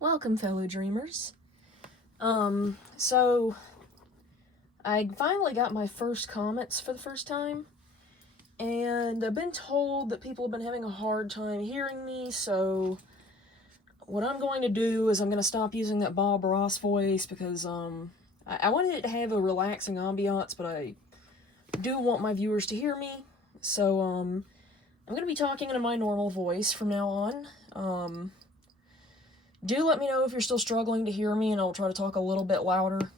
Welcome, fellow dreamers. So I finally got my first comments for the first time, and I've been told that people have been having a hard time hearing me, so what I'm going to do is I'm going to stop using that Bob Ross voice because, I wanted it to have a relaxing ambiance, but I do want my viewers to hear me, so, I'm going to be talking in my normal voice from now on. Do let me know if you're still struggling to hear me, and I'll try to talk a little bit louder.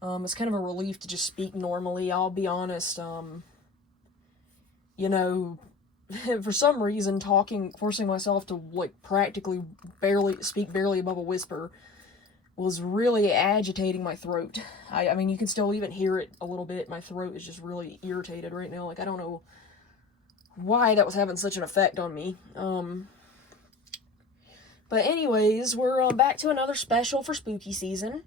It's kind of a relief to just speak normally. I'll be honest, you know, for some reason, forcing myself to, like, practically speak barely above a whisper was really agitating my throat. I mean, you can still even hear it a little bit. My throat is just really irritated right now. Like, I don't know why that was having such an effect on me. But anyways, we're back to another special for spooky season.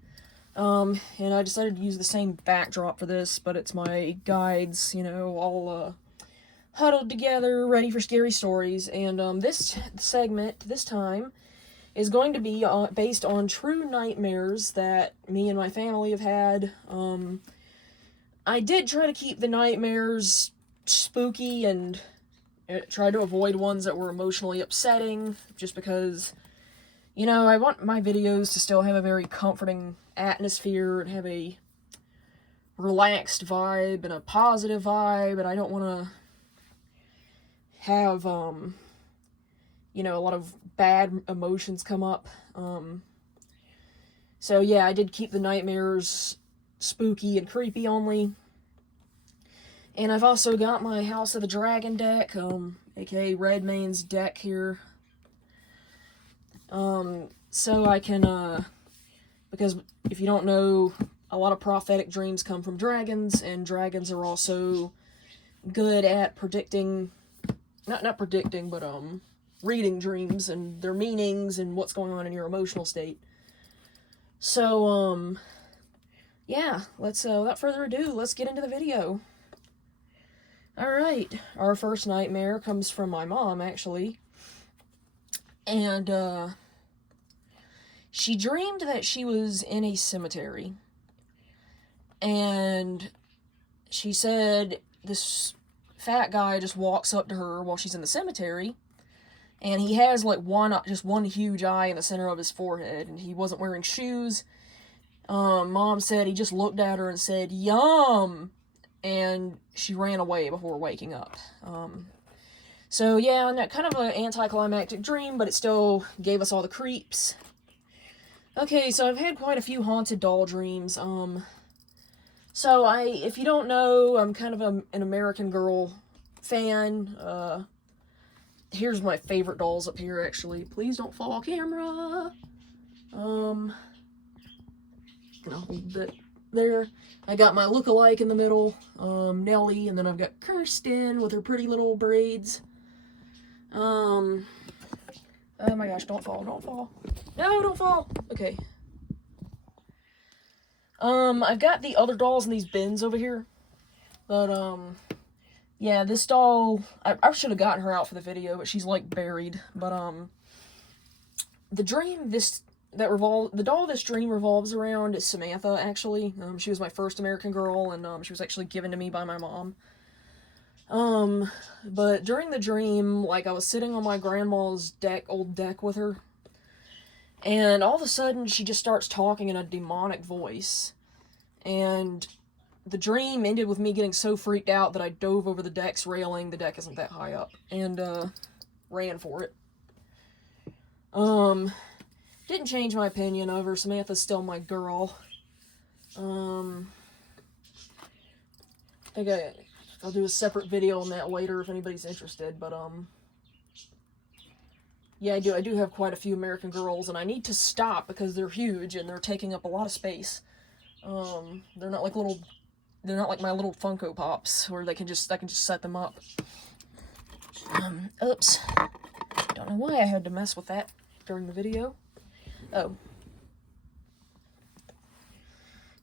And I decided to use the same backdrop for this, but it's my guides, you know, all huddled together, ready for scary stories. And this segment, this time, is going to be based on true nightmares that me and my family have had. I did try to keep the nightmares spooky and try to avoid ones that were emotionally upsetting, just because, you know, I want my videos to still have a very comforting atmosphere and have a relaxed vibe and a positive vibe, and I don't want to have, you know, a lot of bad emotions come up. So yeah, I did keep the nightmares spooky and creepy only. And I've also got my House of the Dragon deck, aka Redmane's deck here. So I can, because if you don't know, a lot of prophetic dreams come from dragons, and dragons are also good at predicting, not predicting, but, reading dreams and their meanings and what's going on in your emotional state. So, yeah, let's, without further ado, let's get into the video. Alright, our first nightmare comes from my mom, actually. And, she dreamed that she was in a cemetery. And she said this fat guy just walks up to her while she's in the cemetery. And he has, like, just one huge eye in the center of his forehead. And he wasn't wearing shoes. Mom said he just looked at her and said, "Yum!" And she ran away before waking up. So yeah, kind of an anticlimactic dream, but it still gave us all the creeps. Okay, so I've had quite a few haunted doll dreams. So if you don't know, I'm kind of an American Girl fan. Here's my favorite dolls up here, actually. Please don't fall, camera. Gonna hold that there. I got my look-alike in the middle, Nellie, and then I've got Kirsten with her pretty little braids. Oh my gosh, don't fall, don't fall. No, don't fall. Okay. I've got the other dolls in these bins over here. But, yeah, this doll, I should have gotten her out for the video, but she's, like, buried. But, the dream the doll this dream revolves around is Samantha, actually. She was my first American Girl, and, she was actually given to me by my mom. But during the dream, like, I was sitting on my grandma's old deck with her, and all of a sudden, she just starts talking in a demonic voice, and the dream ended with me getting so freaked out that I dove over the deck's railing. The deck isn't that high up, and, ran for it. Didn't change my opinion of her. Samantha's still my girl. I think I'll do a separate video on that later if anybody's interested, but, yeah, I do have quite a few American Girls, and I need to stop because they're huge and they're taking up a lot of space. They're not like my little Funko Pops where I can just set them up. Oops. Don't know why I had to mess with that during the video. Oh.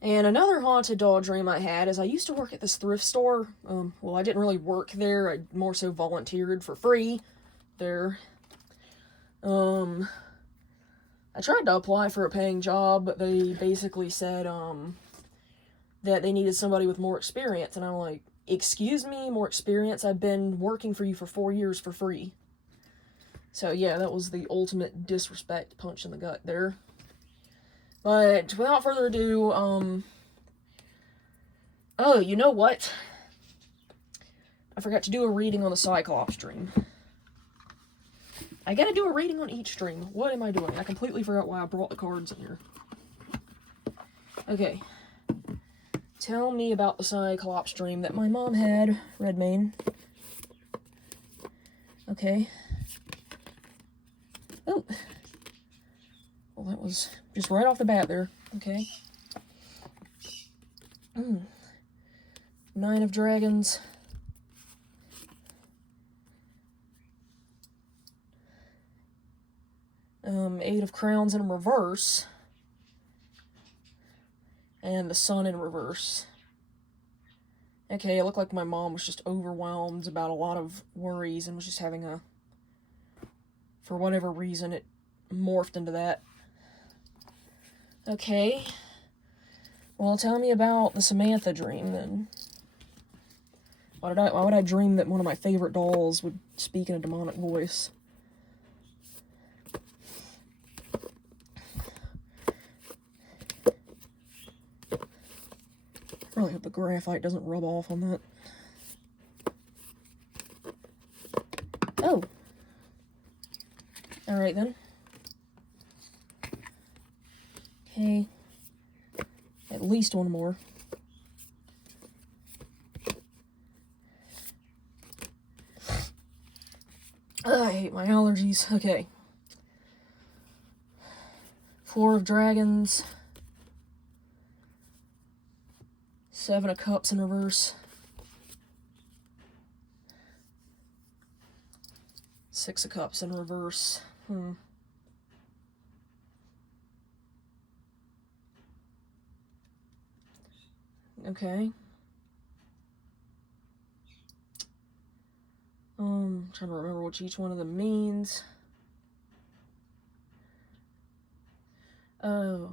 And another haunted doll dream I had is I used to work at this thrift store. Well, I didn't really work there. I more so volunteered for free there. I tried to apply for a paying job, but they basically said, that they needed somebody with more experience, and I'm like, excuse me, more experience? I've been working for you for 4 years for free. So yeah, that was the ultimate disrespect punch in the gut there. But without further ado, oh, you know what? I forgot to do a reading on the Cyclops dream. I gotta do a reading on each stream. What am I doing? I completely forgot why I brought the cards in here. Okay. Tell me about the Cyclops dream that my mom had, Redmayne. Okay. Oh. Well, that was just right off the bat there. Okay. 9 of Dragons. Eight of Crowns in reverse. And the Sun in reverse. Okay, it looked like my mom was just overwhelmed about a lot of worries and was just having a... For whatever reason, it morphed into that. Okay. Well, tell me about the Samantha dream, then. Why would I dream that one of my favorite dolls would speak in a demonic voice? I really hope the graphite doesn't rub off on that. Oh. Alright then. Okay. At least one more. I hate my allergies. Okay. 4 of Dragons. 7 of Cups in reverse. 6 of Cups in reverse. Okay. Trying to remember what each one of them means. Oh.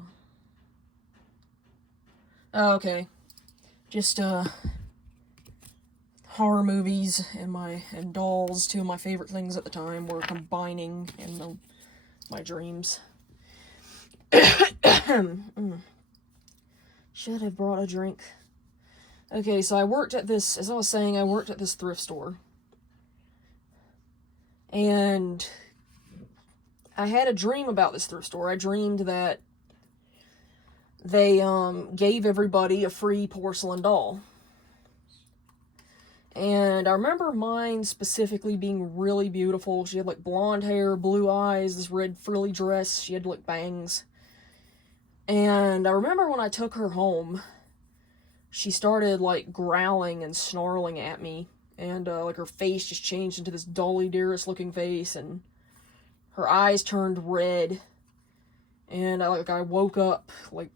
Oh, okay. Just, horror movies and dolls, 2 of my favorite things at the time, were combining in my dreams. Should have brought a drink. Okay, so I worked at this, as I was saying, I worked at this thrift store. And I had a dream about this thrift store. I dreamed that they gave everybody a free porcelain doll. And I remember mine specifically being really beautiful. She had like blonde hair, blue eyes, this red frilly dress. She had like bangs. And I remember when I took her home, she started like growling and snarling at me. And like her face just changed into this Dolly Dearest looking face. And her eyes turned red. And I woke up like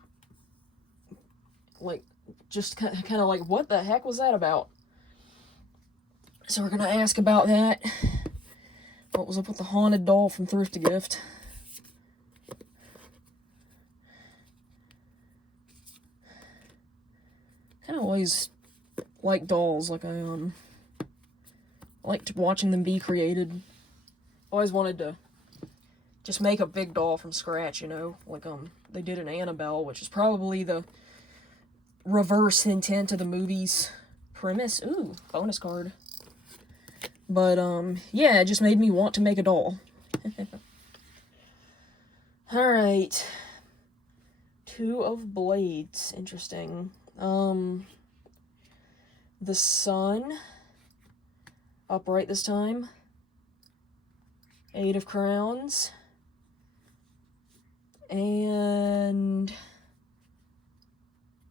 just kind of like, what the heck was that about? So we're gonna ask about that. What was up with the haunted doll from Thrifty Gift? Kind of always like dolls. Like I liked watching them be created. Always wanted to just make a big doll from scratch, you know, like they did in Annabelle, which is probably the reverse intent of the movie's premise. Ooh, bonus card. But, yeah, it just made me want to make a doll. Alright. 2 of Blades. Interesting. The Sun. Upright this time. 8 of Crowns. And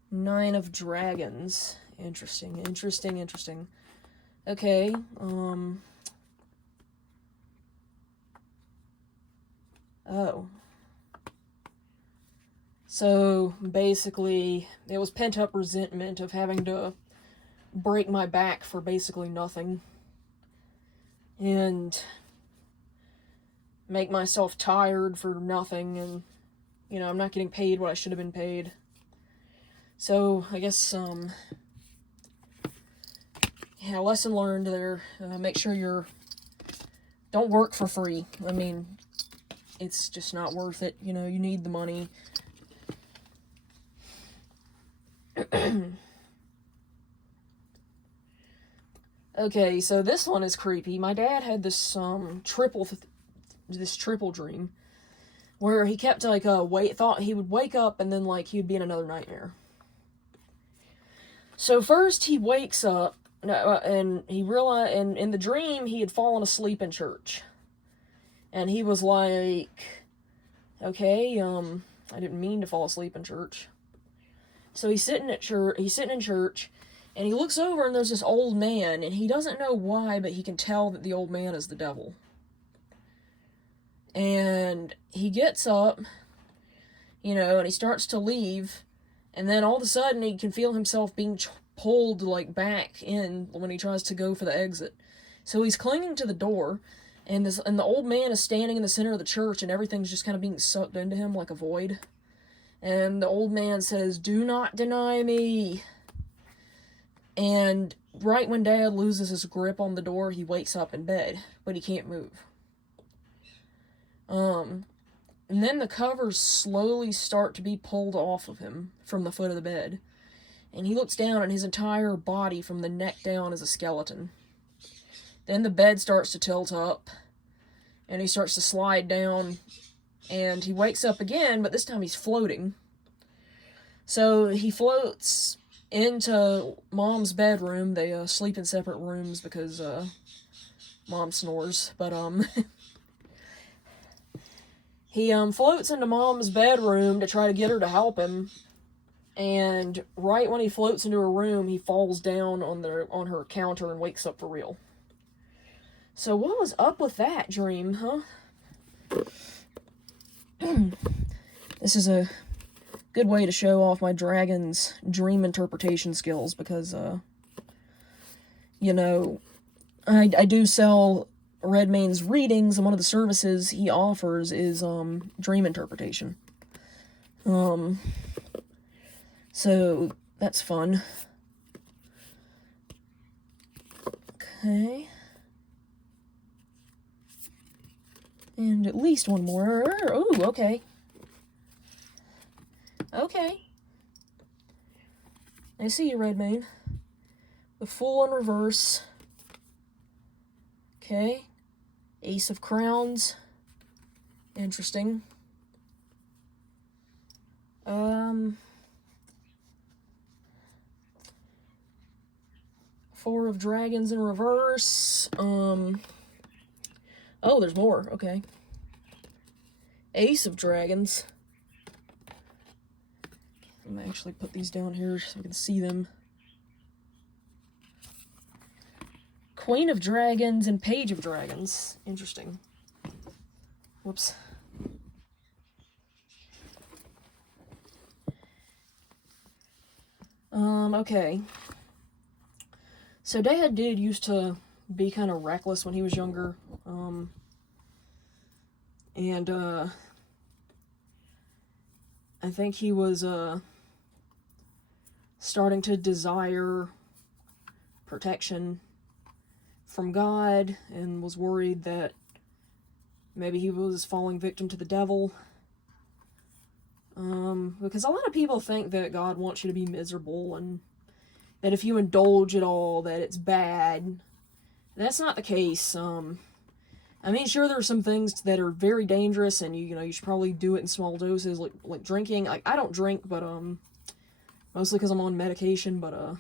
9 of Dragons. Interesting, interesting, interesting. Okay, oh. So, basically, it was pent-up resentment of having to break my back for basically nothing. And make myself tired for nothing, and, you know, I'm not getting paid what I should have been paid. So, I guess, yeah, lesson learned there. Make sure don't work for free. I mean, it's just not worth it. You know, you need the money. Okay, so this one is creepy. My dad had this triple dream where he kept like thought he would wake up and then like he would be in another nightmare. So first he wakes up and he realized, and in the dream he had fallen asleep in church, and he was like, okay, I didn't mean to fall asleep in church. So he's sitting in church, and he looks over, and there's this old man, and he doesn't know why, but he can tell that the old man is the devil. And he gets up, you know, and he starts to leave, and then all of a sudden he can feel himself being pulled, like, back in when he tries to go for the exit. So he's clinging to the door, and the old man is standing in the center of the church, and everything's just kind of being sucked into him like a void. And the old man says, "Do not deny me." And right when Dad loses his grip on the door, he wakes up in bed, but he can't move. And then the covers slowly start to be pulled off of him from the foot of the bed. And he looks down, and his entire body from the neck down is a skeleton. Then the bed starts to tilt up, and he starts to slide down, and he wakes up again, but this time he's floating. So he floats into Mom's bedroom. They sleep in separate rooms because Mom snores, but he floats into Mom's bedroom to try to get her to help him, and right when he floats into her room, he falls down on her counter and wakes up for real. So what was up with that dream, huh? This is a good way to show off my dragon's dream interpretation skills, because, you know, I do sell Redmane's readings, and one of the services he offers is, dream interpretation. So, that's fun. Okay. And at least one more. Ooh, okay. Okay. I see you, Redmane. The Fool in reverse. Okay. Ace of Crowns. Interesting. Four of Dragons in reverse. Oh, there's more. Okay. Ace of Dragons. I'm gonna actually put these down here so we can see them. Queen of Dragons and Page of Dragons. Interesting. Whoops. Okay. So Dad did used to be kind of reckless when he was younger. I think he was, starting to desire protection from God, and was worried that maybe he was falling victim to the devil. Because a lot of people think that God wants you to be miserable, and that if you indulge at all, that it's bad. That's not the case. I mean, sure, there are some things that are very dangerous, and you know, you should probably do it in small doses, like drinking. Like, I don't drink, but, mostly because I'm on medication, but,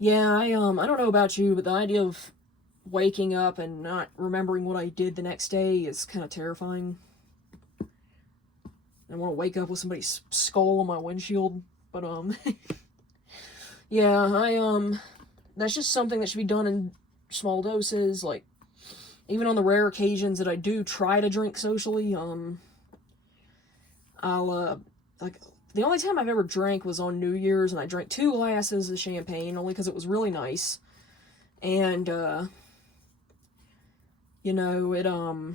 yeah, I don't know about you, but the idea of waking up and not remembering what I did the next day is kind of terrifying. I want to wake up with somebody's skull on my windshield, but, yeah, that's just something that should be done in small doses, like, even on the rare occasions that I do try to drink socially, I'll, like, the only time I've ever drank was on New Year's, and I drank 2 glasses of champagne, only because it was really nice, and, you know,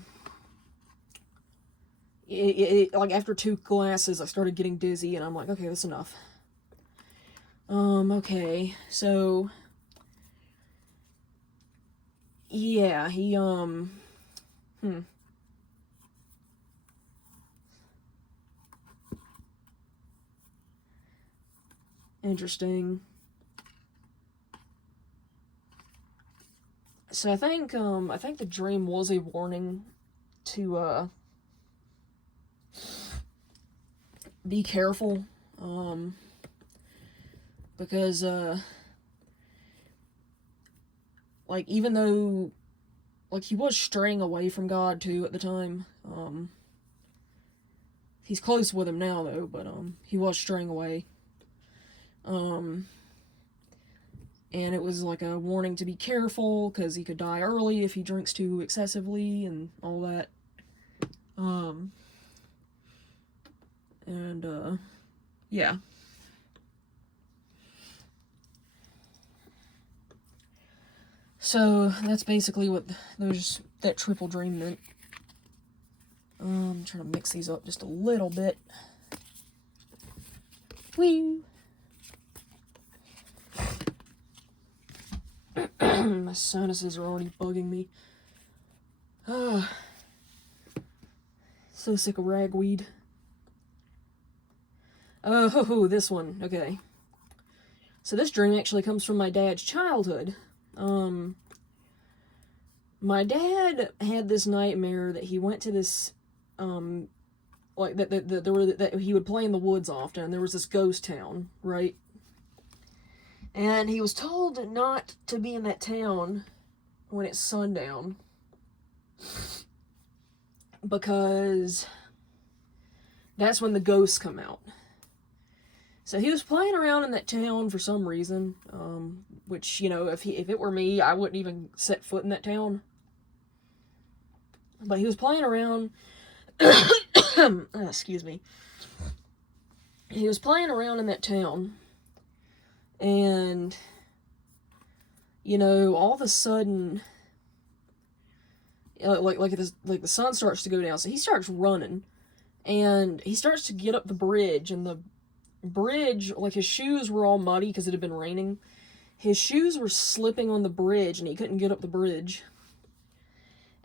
like, after 2 glasses, I started getting dizzy, and I'm like, okay, that's enough. Okay, so, yeah, he, interesting. So I think the dream was a warning to, be careful, because, like, even though, like, he was straying away from God, too, at the time, he's close with him now, though, but, he was straying away, and it was, like, a warning to be careful, because he could die early if he drinks too excessively, and all that, and, yeah. So, that's basically what that triple dream meant. I'm trying to mix these up just a little bit. Whee! My sinuses are already bugging me. So sick of ragweed. Oh, this one. Okay. So this dream actually comes from my dad's childhood. My dad had this nightmare that he went to this, like, that he would play in the woods often. There was this ghost town, right? And he was told not to be in that town when it's sundown, because that's when the ghosts come out. So he was playing around in that town for some reason, which, you know, if it were me, I wouldn't even set foot in that town. But he was playing around, excuse me. He was playing around in that town, and, you know, all of a sudden, like the sun starts to go down, so he starts running, and he starts to get up the bridge, and the bridge, like, his shoes were all muddy because it had been raining. His shoes were slipping on the bridge, and he couldn't get up the bridge.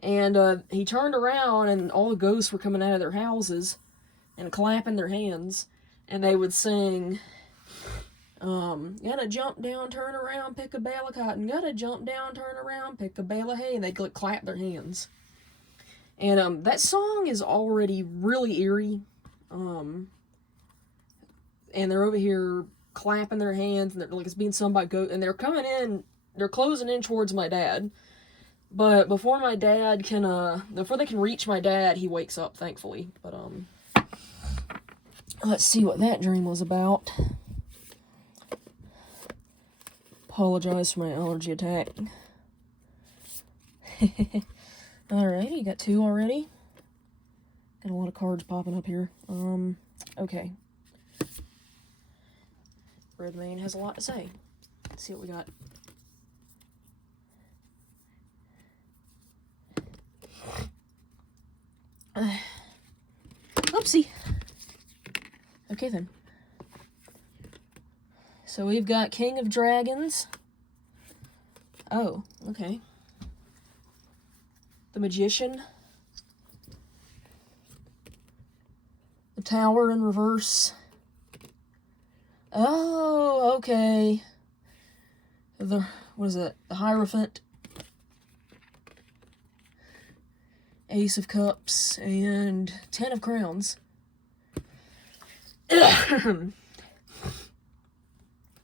And he turned around, and all the ghosts were coming out of their houses and clapping their hands, and they would sing, gotta jump down, turn around, pick a bale of cotton, gotta jump down, turn around, pick a bale of hay, and they'd, like, clap their hands. And that song is already really eerie, and they're over here clapping their hands, and they're, like, it's being sung by ghosts, and they're coming in, they're closing in towards my dad. But before they can reach my dad, he wakes up, thankfully. But, let's see what that dream was about. Apologize for my allergy attack. Alrighty, got 2 already. Got a lot of cards popping up here. Okay. Redmayne has a lot to say. Let's see what we got. Oopsie. Okay, then. So we've got King of Dragons. Oh, okay. The Magician. The Tower in reverse. Oh, okay. What is it? The Hierophant. Ace of Cups, and 10 of Crowns.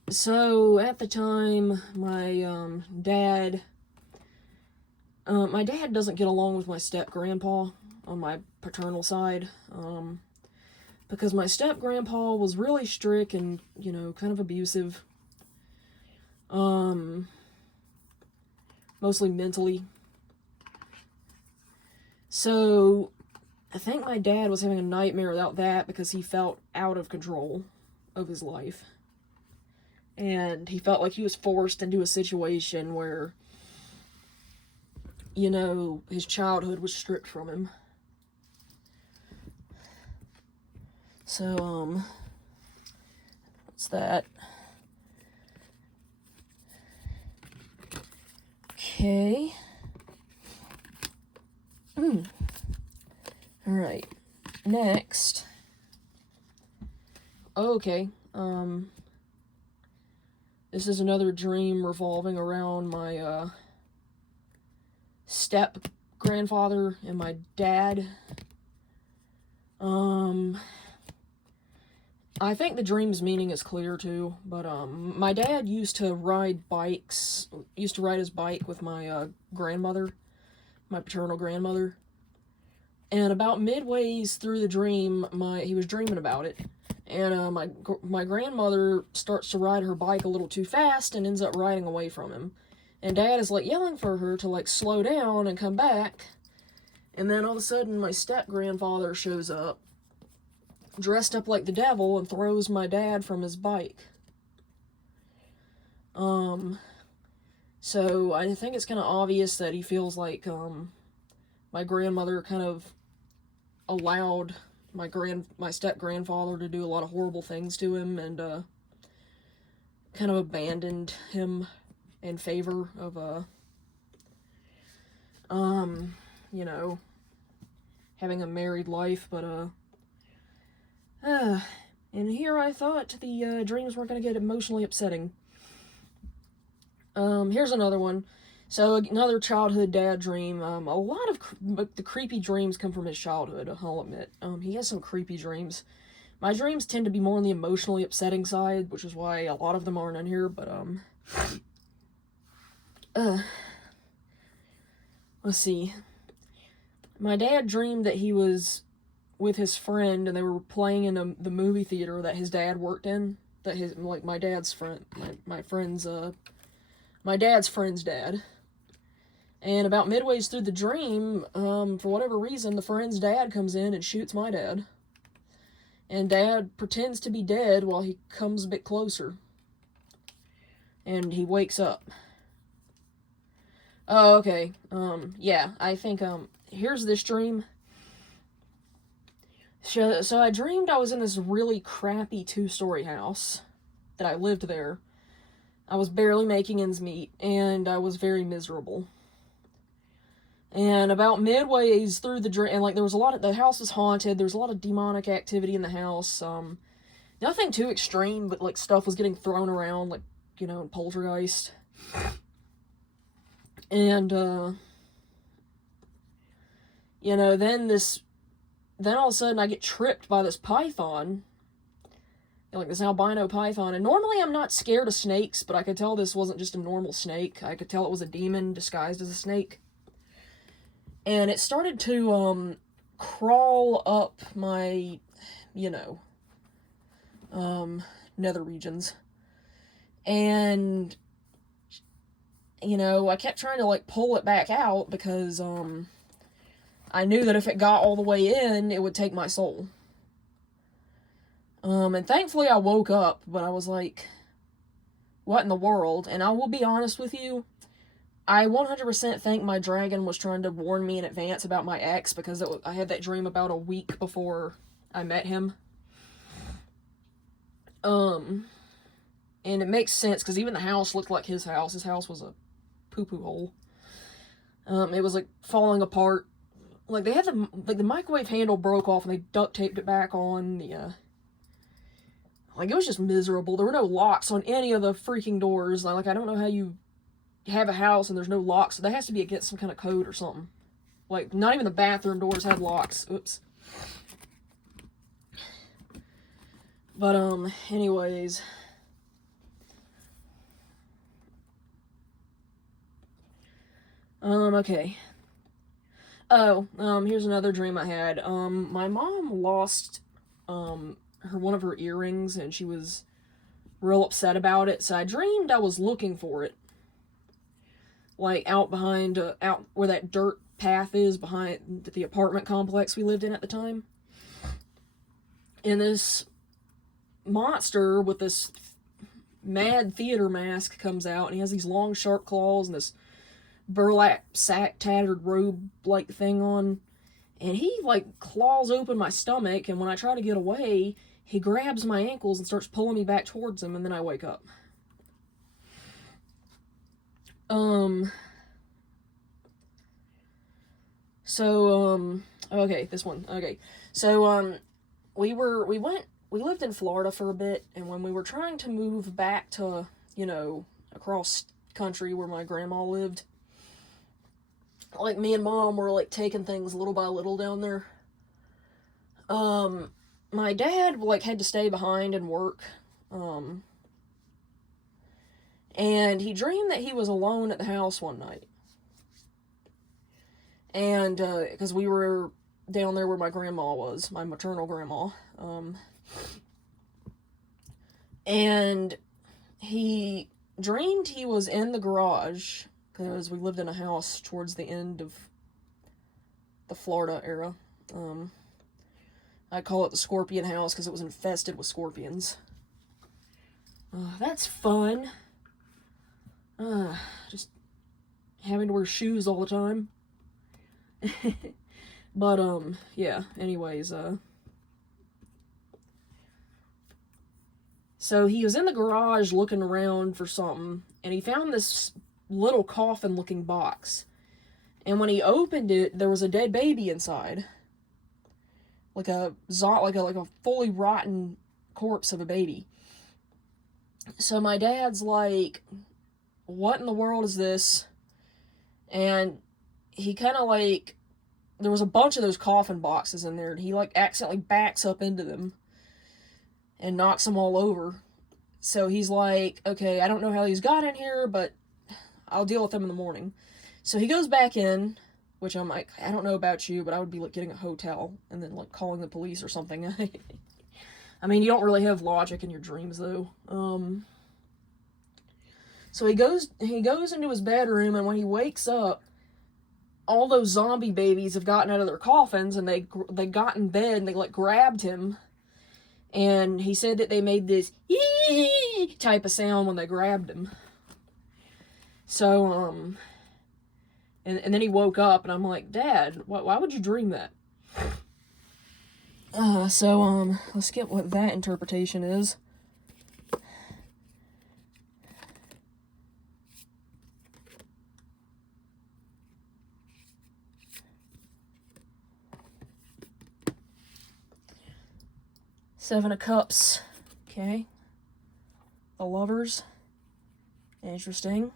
So, at the time, my dad doesn't get along with my step-grandpa on my paternal side, because my step-grandpa was really strict and, you know, kind of abusive, mostly mentally. So, I think my dad was having a nightmare about that because he felt out of control of his life. And he felt like he was forced into a situation where, you know, his childhood was stripped from him. So, what's that? Okay. Alright. Next. Okay. This is another dream revolving around my, step-grandfather and my dad. I think the dream's meaning is clear, too, but, my dad used to ride his bike with my, grandmother, my paternal grandmother, and about midways through the dream, he was dreaming about it, and, my grandmother starts to ride her bike a little too fast and ends up riding away from him, and Dad is, like, yelling for her to, like, slow down and come back, and then all of a sudden, my step-grandfather shows up, dressed up like the devil, and throws my dad from his bike. So I think it's kind of obvious that he feels like, my grandmother kind of allowed my step-grandfather to do a lot of horrible things to him, and, kind of abandoned him in favor of, you know, having a married life, but, and here I thought the, dreams weren't gonna get emotionally upsetting. Here's another one. So, another childhood dad dream. A lot of the creepy dreams come from his childhood, I'll admit. He has some creepy dreams. My dreams tend to be more on the emotionally upsetting side, which is why a lot of them aren't in here, but, let's see. My dad dreamed that he was with his friend, and they were playing in the movie theater that his dad worked in. That my dad's friend, my dad's friend's dad. And about midways through the dream, for whatever reason, the friend's dad comes in and shoots my dad. And Dad pretends to be dead while he comes a bit closer. And he wakes up. Oh, okay. Yeah, I think, here's this dream. So I dreamed I was in this really crappy 2-story house, that I lived there. I was barely making ends meet, and I was very miserable. And about midways through the dream, and, like, the house was haunted, there was a lot of demonic activity in the house, nothing too extreme, but, like, stuff was getting thrown around, like, you know, poltergeist. And, you know, then all of a sudden I get tripped by this python, like this albino python, and normally I'm not scared of snakes, but I could tell this wasn't just a normal snake. I could tell it was a demon disguised as a snake. And it started to, crawl up my, you know, nether regions. And, you know, I kept trying to, like, pull it back out because, I knew that if it got all the way in, it would take my soul. And thankfully I woke up, but I was like, what in the world? And I will be honest with you, I 100% think my dragon was trying to warn me in advance about my ex, because I had that dream about a week before I met him. And it makes sense, because even the house looked like his house. His house was a poo-poo hole. It was, like, falling apart. Like, they had the microwave handle broke off, and they duct taped it back on. Like, it was just miserable. There were no locks on any of the freaking doors. Like, I don't know how you have a house and there's no locks. So that has to be against some kind of code or something. Like, not even the bathroom doors had locks. Oops. But, anyways. Okay. Oh, here's another dream I had. My mom lost, one of her earrings, and she was real upset about it, so I dreamed I was looking for it. Like, out where that dirt path is behind the apartment complex we lived in at the time. And this monster with this mad theater mask comes out, and he has these long, sharp claws and this burlap sack tattered robe-like thing on. And he, like, claws open my stomach, and when I try to get away, he grabs my ankles and starts pulling me back towards him, and then I wake up. Okay, this one. Okay. So, we lived in Florida for a bit, and when we were trying to move back to, across country where my grandma lived, like, me and Mom were, like, taking things little by little down there. My dad, like, had to stay behind and work, and he dreamed that he was alone at the house one night. And, because we were down there where my grandma was, my maternal grandma, and he dreamed he was in the garage, because we lived in a house towards the end of the Florida era. I call it the Scorpion House because it was infested with scorpions. That's fun. Just having to wear shoes all the time. But, yeah, anyways, so he was in the garage looking around for something, and he found this little coffin-looking box. And when he opened it, there was a dead baby inside. Like a fully rotten corpse of a baby. So my dad's like, what in the world is this? And he kind of, like, there was a bunch of those coffin boxes in there, and he, like, accidentally backs up into them and knocks them all over. So he's like, okay, I don't know how these got in here, but I'll deal with them in the morning. So he goes back in, which I'm like, I don't know about you, but I would be, like, getting a hotel and then, like, calling the police or something. I mean, you don't really have logic in your dreams, though. So he goes into his bedroom, and when he wakes up, all those zombie babies have gotten out of their coffins, and they got in bed, and they, like, grabbed him, and he said that they made this ee type of sound when they grabbed him. So, and then he woke up, and I'm like, Dad, why would you dream that? Let's get what that interpretation is. Seven of Cups. Okay. The Lovers. Interesting.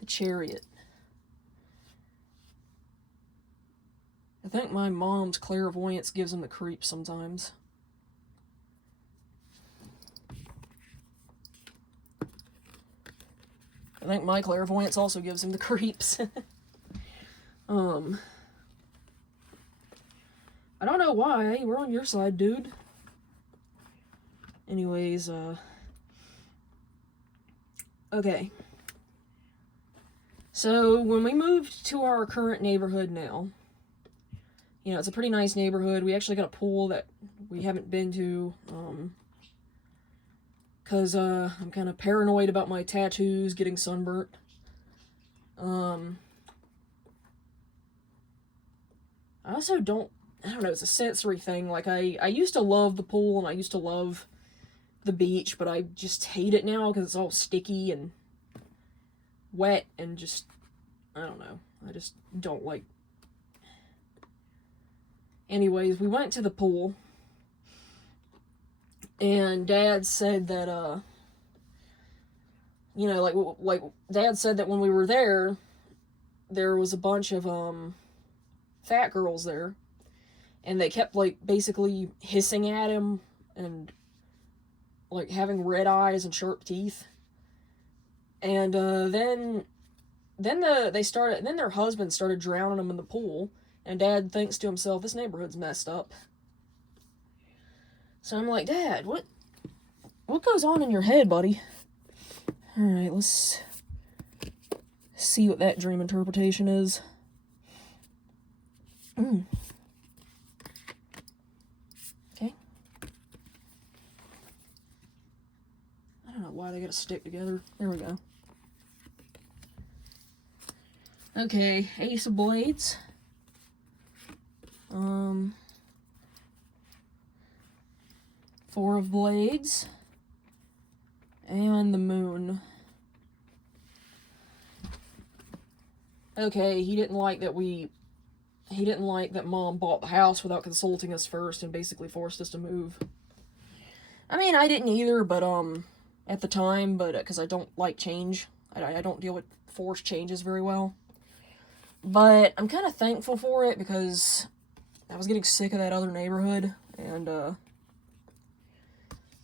The Chariot. I think my mom's clairvoyance gives him the creeps sometimes. I think my clairvoyance also gives him the creeps. I don't know why. Hey, we're on your side, dude. Anyways, okay. So, when we moved to our current neighborhood now, it's a pretty nice neighborhood. We actually got a pool that we haven't been to, because, I'm kind of paranoid about my tattoos getting sunburnt. I also don't know, it's a sensory thing. Like, I used to love the pool, and I used to love the beach, but I just hate it now because it's all sticky and wet and just, I don't know. I just don't like. Anyways, we went to the pool, and Dad said that, like Dad said that when we were there was a bunch of, fat girls there, and they kept, like, basically hissing at him and, like, having red eyes and sharp teeth. And then their husband started drowning them in the pool, and Dad thinks to himself, this neighborhood's messed up. So I'm like, Dad, what goes on in your head, buddy? All right, let's see what that dream interpretation is. Okay. I don't know why they gotta stick together. There we go. Okay, Ace of Blades. Four of Blades. And the Moon. Okay, he didn't like that Mom bought the house without consulting us first and basically forced us to move. I mean, I didn't either, but, at the time, but, because I don't like change. I don't deal with forced changes very well. But I'm kind of thankful for it because I was getting sick of that other neighborhood, and,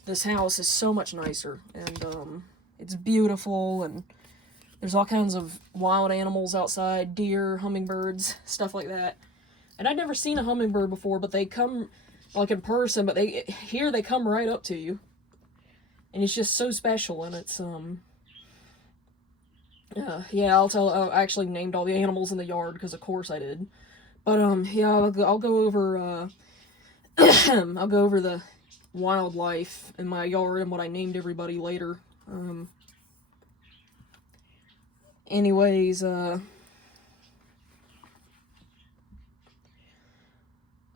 this house is so much nicer, and, it's beautiful, and there's all kinds of wild animals outside, deer, hummingbirds, stuff like that. And I'd never seen a hummingbird before, but they come, like, in person, but they come right up to you. And it's just so special, and it's, yeah, I actually named all the animals in the yard, because of course I did. But, yeah, I'll go over, I'll go over the wildlife in my yard and what I named everybody later. Anyways, oh,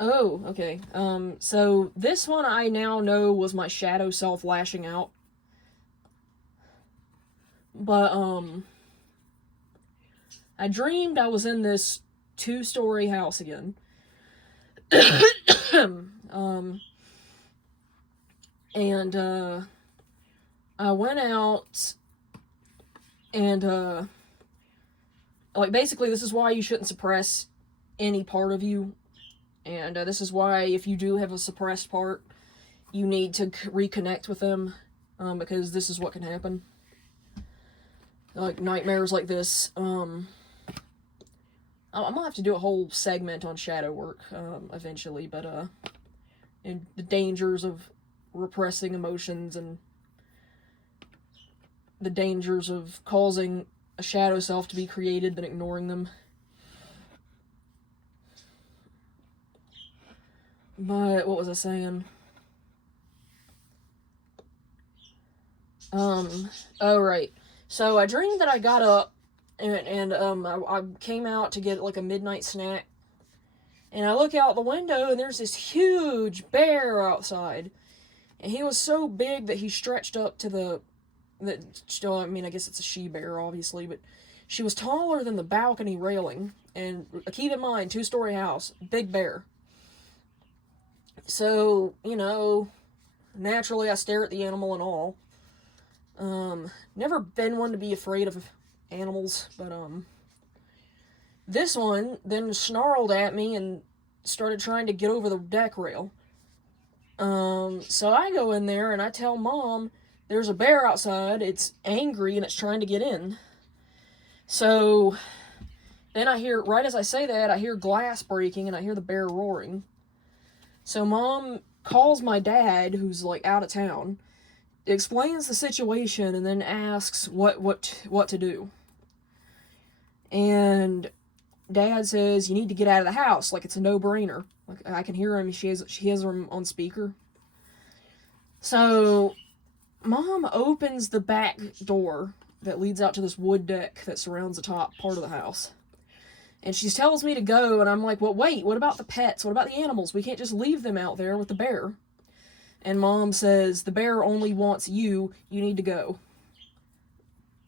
okay. So this one I now know was my shadow self lashing out. But, I dreamed I was in this 2-story house again. And, I went out, and, like, basically, this is why you shouldn't suppress any part of you, and, this is why, if you do have a suppressed part, you need to reconnect with them, because this is what can happen. Like, nightmares like this, I'm gonna have to do a whole segment on shadow work, eventually, but, and the dangers of repressing emotions, and the dangers of causing a shadow self to be created, then ignoring them. But, what was I saying? Oh, right. So, I dreamed that I got up, and I came out to get, like, a midnight snack, and I look out the window, and there's this huge bear outside, and he was so big that he stretched up to I mean, I guess it's a she-bear, obviously, but she was taller than the balcony railing, and keep in mind, 2-story house, big bear. So, you know, naturally I stare at the animal and all. Never been one to be afraid of animals, but, this one then snarled at me and started trying to get over the deck rail. So I go in there and I tell Mom, there's a bear outside, it's angry, and it's trying to get in. So, then I hear, right as I say that, I hear glass breaking, and I hear the bear roaring. So Mom calls my dad, who's, like, out of town, explains the situation, and then asks what to do. And Dad says, you need to get out of the house, like, it's a no-brainer. Like, I can hear him, she has him on speaker. So Mom opens the back door that leads out to this wood deck that surrounds the top part of the house. And she tells me to go, and I'm like, well, wait, what about the pets? What about the animals? We can't just leave them out there with the bear. And Mom says, the bear only wants you. You need to go.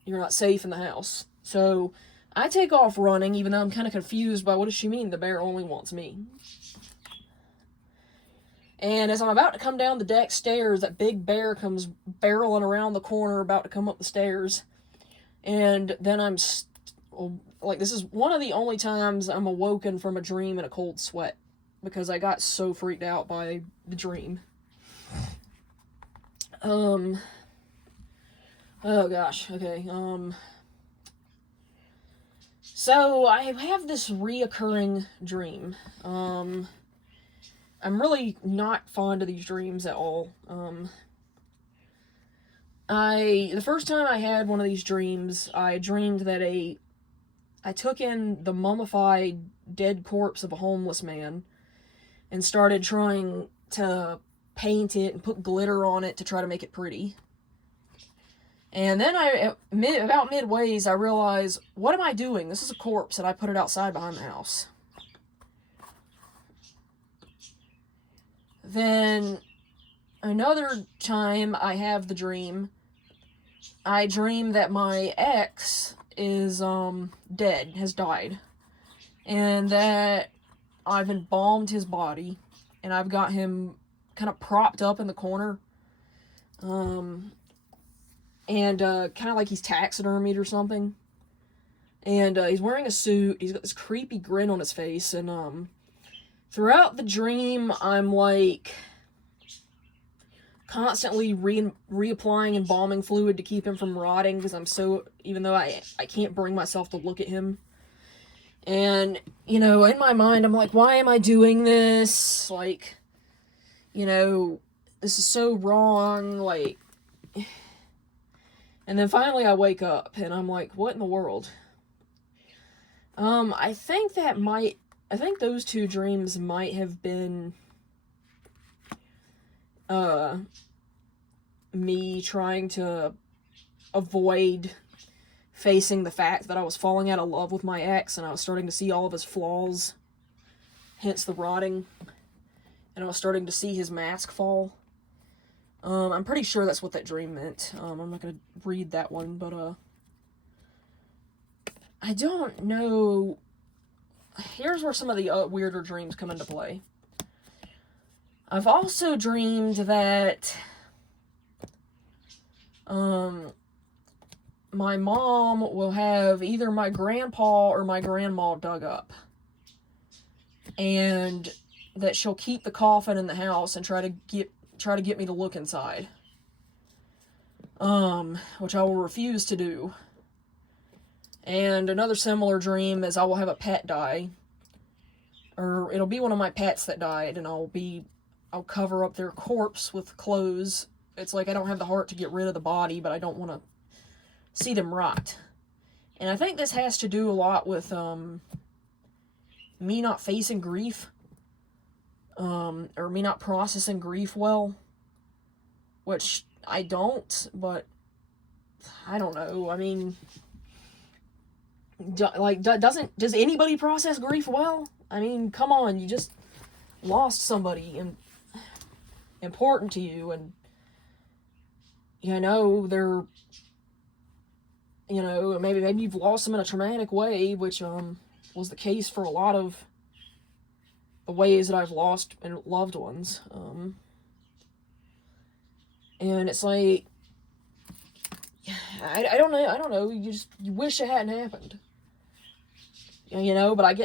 You're not safe in the house. So I take off running, even though I'm kind of confused by what does she mean, the bear only wants me. And as I'm about to come down the deck stairs, that big bear comes barreling around the corner, about to come up the stairs. And then like, this is one of the only times I'm awoken from a dream in a cold sweat, because I got so freaked out by the dream. Oh gosh, okay, so I have this reoccurring dream. I'm really not fond of these dreams at all. The first time I had one of these dreams, I dreamed that I took in the mummified dead corpse of a homeless man and started trying to paint it and put glitter on it to try to make it pretty. And then about midways, I realize, what am I doing? This is a corpse, and I put it outside behind the house. Then, another time I have the dream, I dream that my ex is, dead, has died. And that I've embalmed his body, and I've got him kind of propped up in the corner. And kind of like he's taxidermied or something. And he's wearing a suit. He's got this creepy grin on his face. And throughout the dream, I'm like constantly reapplying embalming fluid to keep him from rotting, because I'm so, even though I can't bring myself to look at him. And, you know, in my mind, I'm like, why am I doing this? Like, you know, this is so wrong. Like, and then finally I wake up, and I'm like, what in the world? I think those two dreams might have been, me trying to avoid facing the fact that I was falling out of love with my ex, and I was starting to see all of his flaws, hence the rotting, and I was starting to see his mask fall. I'm pretty sure that's what that dream meant. I'm not gonna read that one, but, I don't know. Here's where some of the weirder dreams come into play. I've also dreamed that, my mom will have either my grandpa or my grandma dug up, and that she'll keep the coffin in the house and try to get me to look inside, which I will refuse to do. And another similar dream is I will have a pet die, or it'll be one of my pets that died, and I'll cover up their corpse with clothes. It's like I don't have the heart to get rid of the body, but I don't want to see them rot. And I think this has to do a lot with me not facing grief, or me not processing grief well, which I don't, but I don't know. I mean, does anybody process grief well? I mean, come on, you just lost somebody important to you, and you know, they're, you know, maybe you've lost them in a traumatic way, which was the case for a lot of the ways that I've lost loved ones. And it's like, I don't know, you wish it hadn't happened. You know, but I do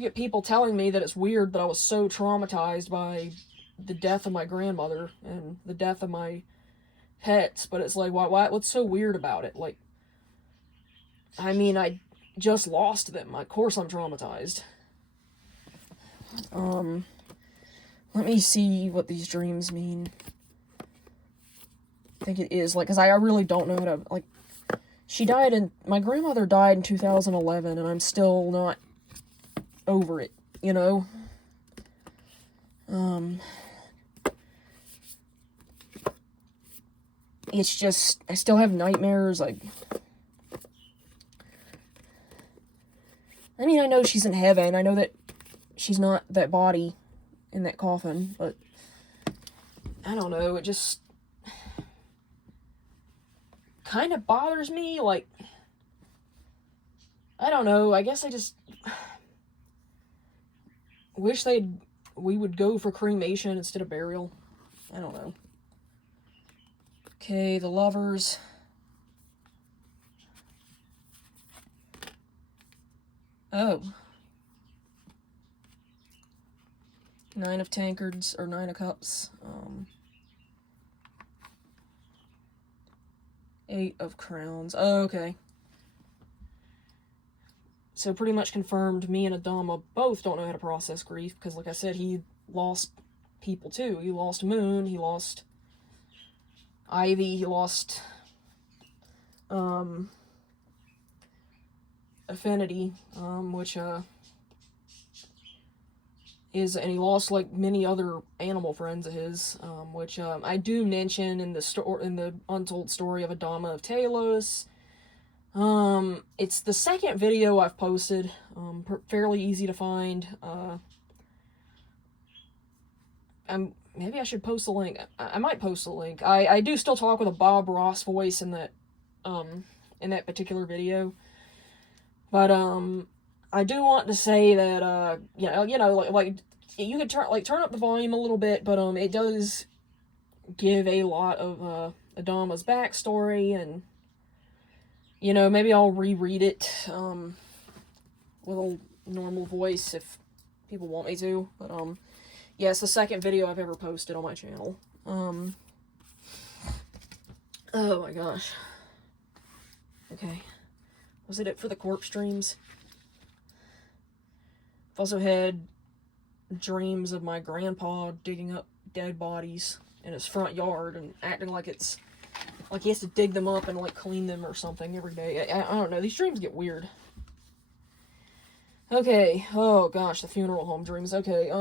get people telling me that it's weird that I was so traumatized by the death of my grandmother and the death of my pets, but it's like, what's so weird about it? Like, I mean, I just lost them. Of course I'm traumatized. Let me see what these dreams mean. I think it is, like, because I really don't know how to, like, my grandmother died in 2011, and I'm still not over it, you know? It's just, I still have nightmares, like, I mean, I know she's in heaven, I know that she's not that body in that coffin, but I don't know, it just kind of bothers me. Like, I don't know, I guess I just wish we would go for cremation instead of burial. I don't know. Okay, the Lovers. Oh. 9 of Tankards, or 9 of Cups. 8 of Crowns. Oh, okay. So pretty much confirmed me and Adama both don't know how to process grief, because like I said, he lost people too. He lost Moon, he lost Ivy, he lost Affinity, which and he lost like many other animal friends of his, which I do mention in the untold story of Adama of Talos. It's the second video I've posted, fairly easy to find. Maybe I should post a link. I might post a link. I do still talk with a Bob Ross voice in that particular video, but I do want to say that like you could turn up the volume a little bit, but it does give a lot of Adama's backstory, and maybe I'll reread it with a normal voice if people want me to, but yeah, it's the second video I've ever posted on my channel. Oh my gosh. Okay. Was it for the corpse dreams? I've also had dreams of my grandpa digging up dead bodies in his front yard and acting like he has to dig them up and like clean them or something every day. I don't know. These dreams get weird. Okay. Oh gosh, the funeral home dreams. Okay.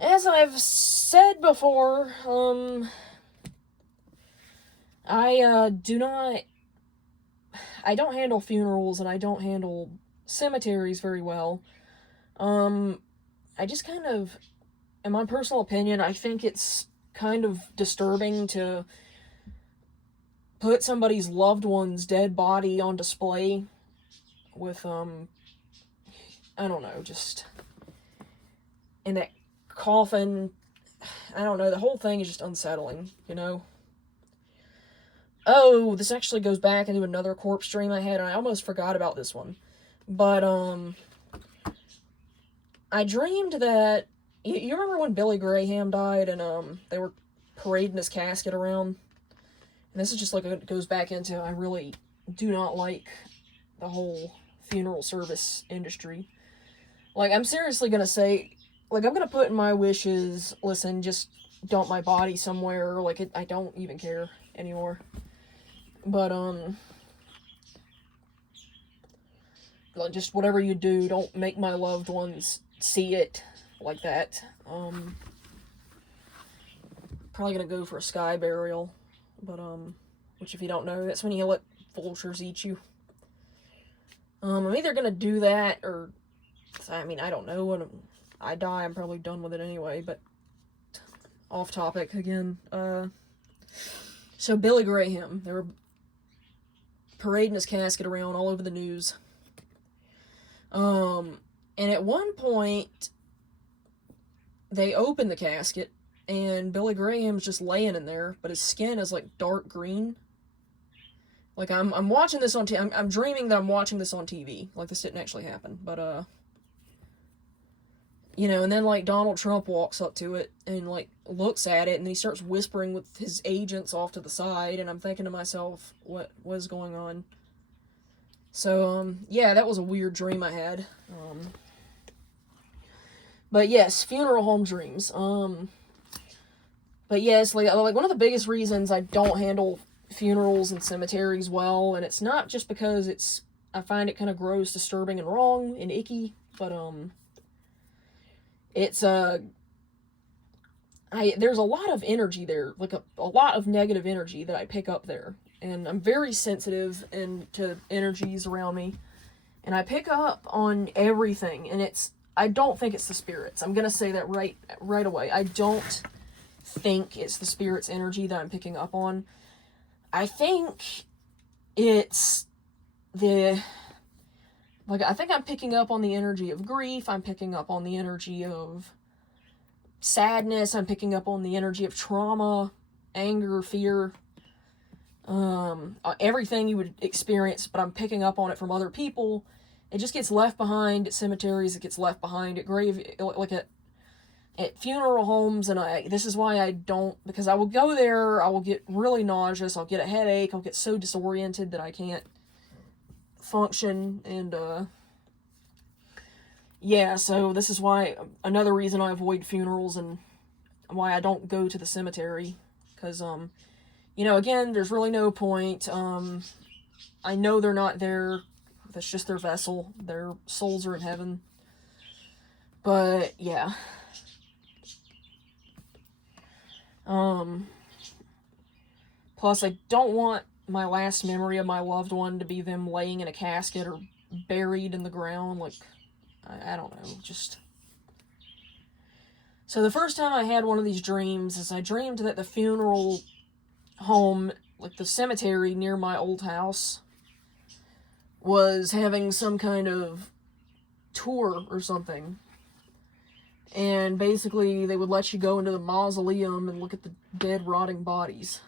As I've said before, I don't handle funerals and I don't handle cemeteries very well. I just kind of, in my personal opinion, I think it's kind of disturbing to put somebody's loved one's dead body on display with, I don't know, just in that coffin. I don't know, the whole thing is just unsettling, Oh, this actually goes back into another corpse dream I had, and I almost forgot about this one. But, I dreamed that, you remember when Billy Graham died, and, they were parading his casket around? And this is just like, it goes back into, I really do not like the whole funeral service industry. Like, I'm seriously gonna say, like, I'm gonna put in my wishes, listen, just dump my body somewhere, like, I don't even care anymore. But, like, just whatever you do, don't make my loved ones see it like that. Probably gonna go for a sky burial, but, which if you don't know, that's when you let vultures eat you. I'm either gonna do that, or, I mean, I don't know, when I die, I'm probably done with it anyway, but, off topic again. So Billy Graham, they were parading his casket around all over the news. And at one point, they opened the casket, and Billy Graham's just laying in there, but his skin is, like, dark green. Like, I'm watching this on TV, I'm dreaming that I'm watching this on TV, like, this didn't actually happen, but, and then, like, Donald Trump walks up to it, and, like, looks at it, and he starts whispering with his agents off to the side, and I'm thinking to myself, what is going on? So, yeah, that was a weird dream I had. But yes, funeral home dreams. But yes, like one of the biggest reasons I don't handle funerals and cemeteries well, and it's not just because I find it kind of gross, disturbing, and wrong, and icky, but, it's, there's a lot of energy there, like a lot of negative energy that I pick up there, and I'm very sensitive to energies around me, and I pick up on everything, and I don't think it's the spirits. I'm gonna say that right away. I don't think it's the spirits' energy that I'm picking up on. I think it's I think I'm picking up on the energy of grief. I'm picking up on the energy of sadness. I'm picking up on the energy of trauma, anger, fear, everything you would experience, but I'm picking up on it from other people. It just gets left behind at cemeteries. It gets left behind at at funeral homes, and this is why I don't, because I will go there, I will get really nauseous, I'll get a headache, I'll get so disoriented that I can't function, and, yeah, so this is why, another reason I avoid funerals, and why I don't go to the cemetery, because, again, there's really no point. I know they're not there. That's just their vessel. Their souls are in heaven. But, yeah. Plus, I don't want my last memory of my loved one to be them laying in a casket or buried in the ground. Like, I don't know, just... So the first time I had one of these dreams is I dreamed that the funeral home, like the cemetery near my old house, was having some kind of tour or something. And basically, they would let you go into the mausoleum and look at the dead, rotting bodies.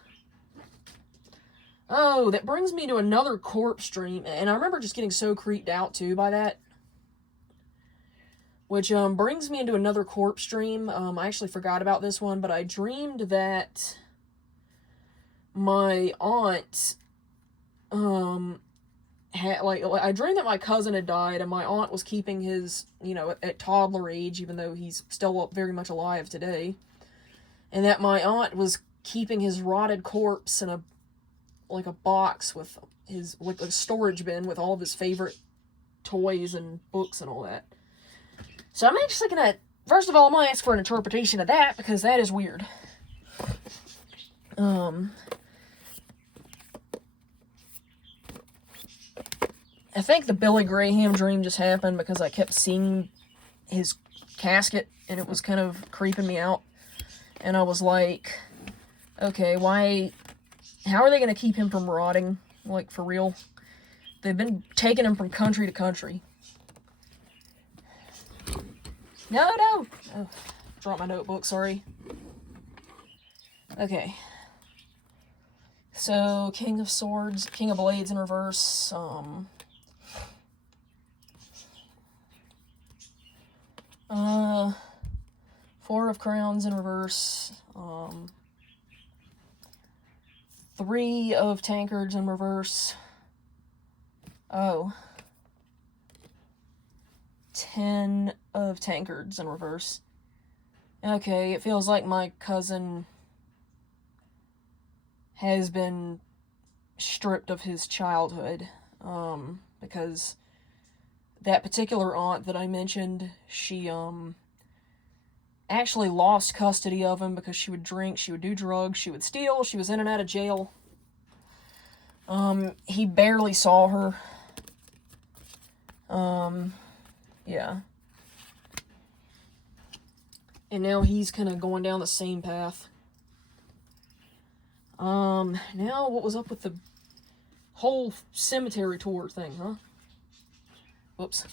Oh, that brings me to another corpse dream. And I remember just getting so creeped out, too, by that. Which brings me into another corpse dream. I actually forgot about this one, but I dreamed that my aunt... I dreamed that my cousin had died, and my aunt was keeping his, at toddler age, even though he's still very much alive today. And that my aunt was keeping his rotted corpse in a box with his, a storage bin with all of his favorite toys and books and all that. So I'm actually gonna, first of all, I'm gonna ask for an interpretation of that, because that is weird. I think the Billy Graham dream just happened because I kept seeing his casket, and it was kind of creeping me out. And I was like, okay, how are they going to keep him from rotting? Like, for real? They've been taking him from country to country. No! Oh, dropped my notebook, sorry. Okay. So, King of Swords, King of Blades in reverse, 4 of Crowns in reverse, 3 of Tankards in reverse, 10 of Tankards in reverse. Okay, it feels like my cousin has been stripped of his childhood, because that particular aunt that I mentioned, she, actually lost custody of him because she would drink, she would do drugs, she would steal, she was in and out of jail. He barely saw her. Yeah. And now he's kind of going down the same path. Now what was up with the whole cemetery tour thing, huh? Whoops.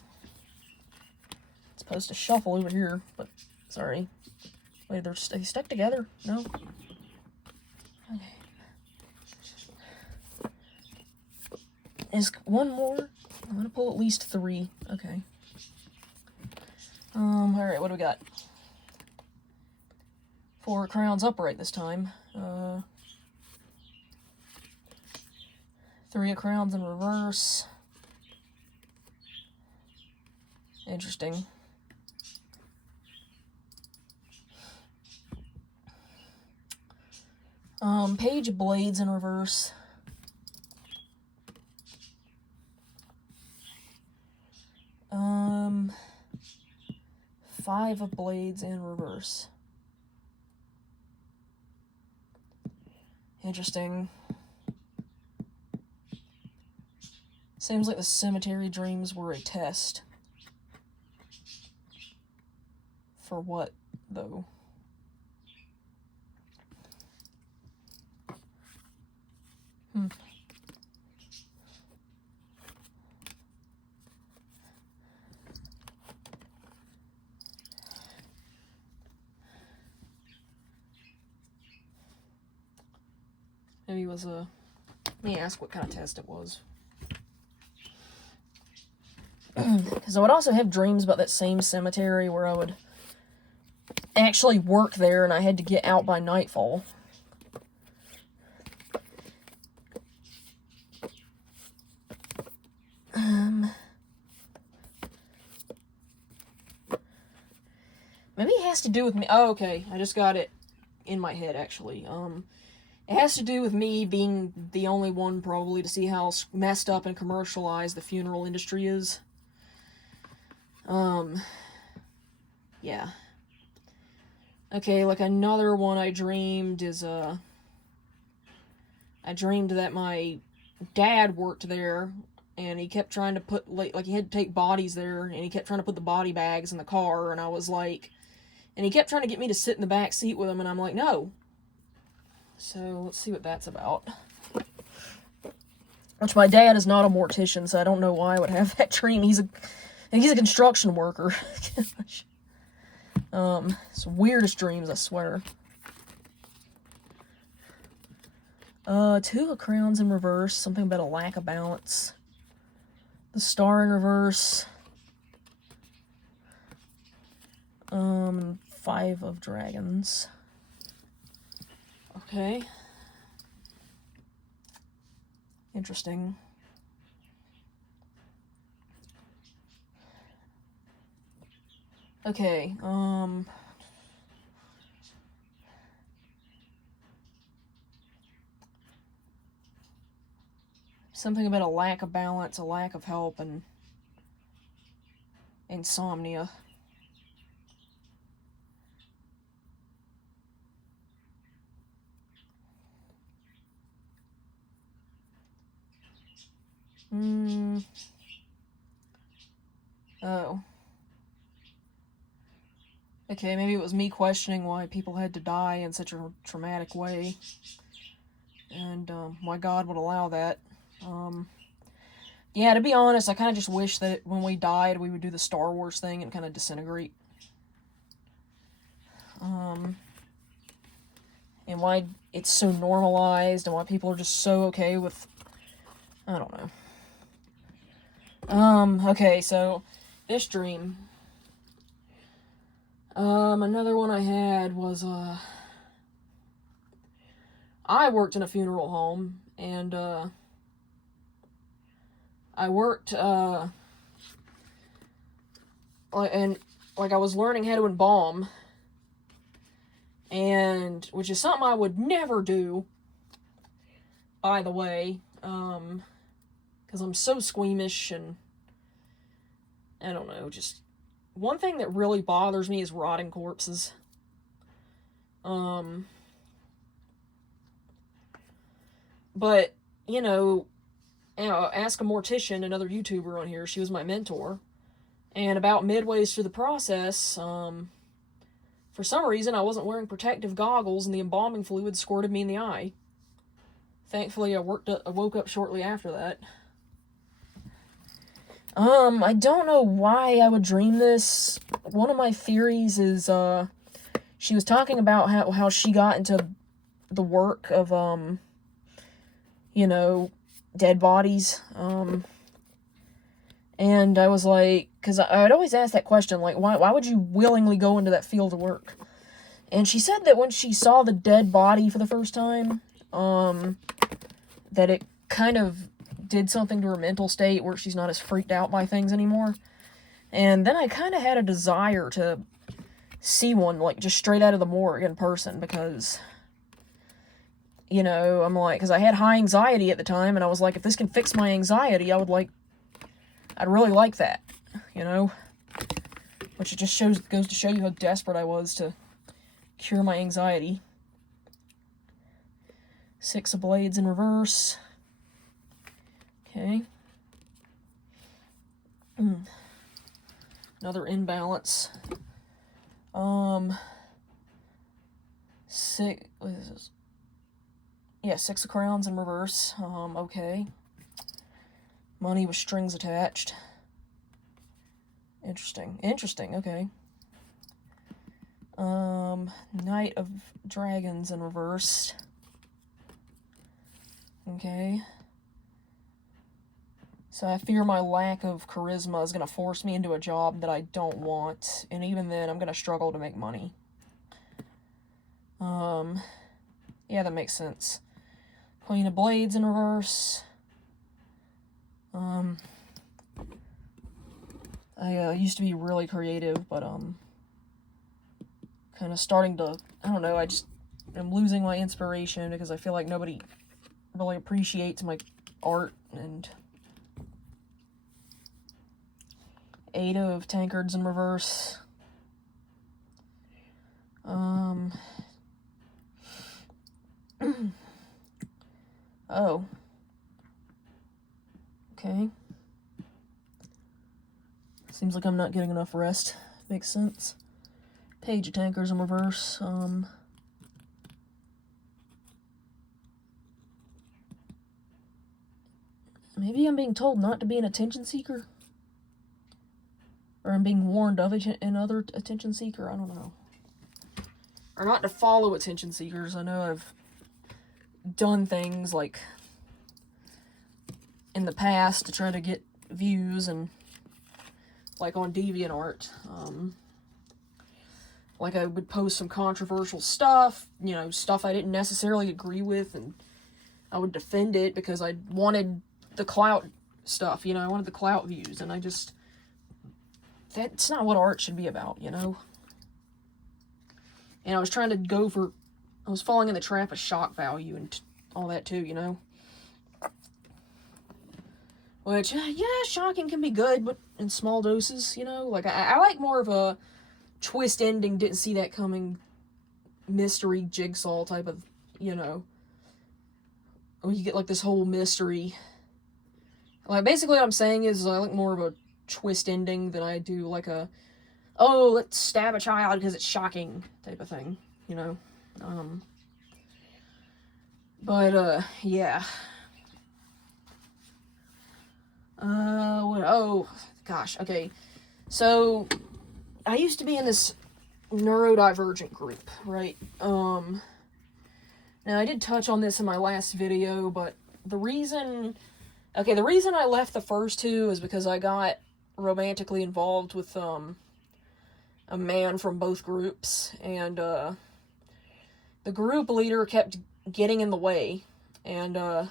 It's supposed to shuffle over here, but sorry. Wait, they stuck together? No? Okay. Is one more? I'm gonna pull at least 3. Okay. Alright, what do we got? 4 crowns upright this time. 3 of crowns in reverse. Interesting. Page of Blades in reverse. 5 of Blades in reverse. Interesting. Seems like the cemetery dreams were a test. For what, though? Maybe it was a... Let me ask what kind of test it was. Because I would also have dreams about that same cemetery where I would actually work there and I had to get out by nightfall. Maybe it has to do with me. Oh, okay. I just got it in my head, actually. It has to do with me being the only one, probably, to see how messed up and commercialized the funeral industry is. yeah. Okay, like another one I dreamed is, I dreamed that my dad worked there, and he kept trying to put, like he had to take bodies there, and he kept trying to put the body bags in the car, and I was like, and he kept trying to get me to sit in the back seat with him, and I'm like, no. So, let's see what that's about. Which, my dad is not a mortician, so I don't know why I would have that dream. He's a construction worker. It's the weirdest dreams, I swear. Two of Crowns in reverse. Something about a lack of balance. The Star in reverse. Five of Dragons. Okay. Interesting. Okay, something about a lack of balance, a lack of help, and insomnia. Oh. Okay, maybe it was me questioning why people had to die in such a traumatic way. And, why God would allow that. Yeah, to be honest, I kind of just wish that when we died, we would do the Star Wars thing and kind of disintegrate. And why it's so normalized, and why people are just so okay with, I don't know. Okay, so, this dream. Another one I had was, I worked in a funeral home, and, I worked, I was learning how to embalm, and, which is something I would never do, by the way, because I'm so squeamish, and, I don't know, just, one thing that really bothers me is rotting corpses. But, Ask a Mortician, another YouTuber on here, she was my mentor, and about midways through the process, for some reason I wasn't wearing protective goggles, and the embalming fluid squirted me in the eye. Thankfully, I woke up shortly after that. I don't know why I would dream this. One of my theories is, she was talking about how she got into the work of, dead bodies, and I was like, because I'd always ask that question, like, why would you willingly go into that field of work? And she said that when she saw the dead body for the first time, that it kind of did something to her mental state where she's not as freaked out by things anymore. And then I kind of had a desire to see one, like, just straight out of the morgue in person, because, I'm like, because I had high anxiety at the time, and I was like, if this can fix my anxiety, I'd really like that, Which it just goes to show you how desperate I was to cure my anxiety. Six of Blades in reverse. Okay. Another imbalance. What is this? Yeah, Six of Crowns in reverse. Okay. Money with strings attached. Interesting, okay. Knight of Dragons in reverse. Okay. So I fear my lack of charisma is going to force me into a job that I don't want, and even then I'm going to struggle to make money. Yeah, that makes sense. Queen of Blades in reverse. I used to be really creative, but, kind of starting to, I don't know, I'm losing my inspiration because I feel like nobody really appreciates my art, and Eight of Tankards in reverse. Oh. Okay. Seems like I'm not getting enough rest. Makes sense. Page of Tankers in reverse. Maybe I'm being told not to be an attention seeker? Or I'm being warned of another attention seeker? I don't know. Or not to follow attention seekers. I know I've done things like in the past to try to get views, and like on DeviantArt, like I would post some controversial stuff, you know, stuff I didn't necessarily agree with, and I would defend it because I wanted the clout stuff, you know, I wanted the clout views, and that's not what art should be about, you know? And I was trying to I was falling in the trap of shock value and all that too, you know? Which, yeah, shocking can be good, but in small doses, you know? Like, I like more of a twist ending, didn't see that coming, mystery jigsaw type of, you know? Where you get, like, this whole mystery. Like, basically what I'm saying is I like more of a twist ending than I do, like, oh, let's stab a child because it's shocking type of thing, you know? Yeah. Oh, gosh, okay. So, I used to be in this neurodivergent group, right? Now, I did touch on this in my last video, but the reason I left the first two is because I got romantically involved with, a man from both groups, and, the group leader kept getting in the way, and,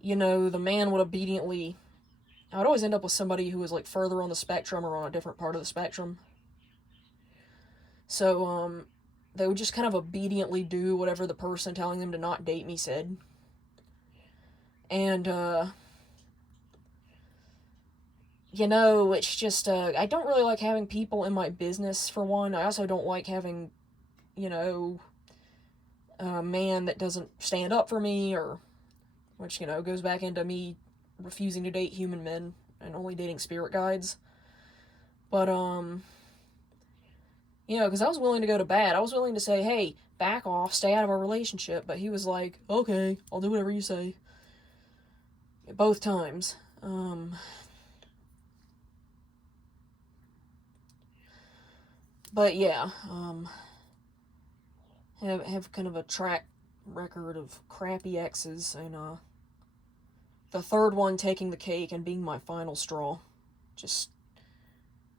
you know, the man would obediently... I would always end up with somebody who was, like, further on the spectrum or on a different part of the spectrum. So, they would just kind of obediently do whatever the person telling them to not date me said. And, you know, it's just, I don't really like having people in my business, for one. I also don't like having, you know, a man that doesn't stand up for me, or, which, you know, goes back into me refusing to date human men and only dating spirit guides. But, you know, because I was willing to go to bat. I was willing to say, hey, back off, stay out of our relationship. But he was like, okay, I'll do whatever you say. Both times. But yeah, have kind of a track record of crappy exes, and, the third one taking the cake and being my final straw. Just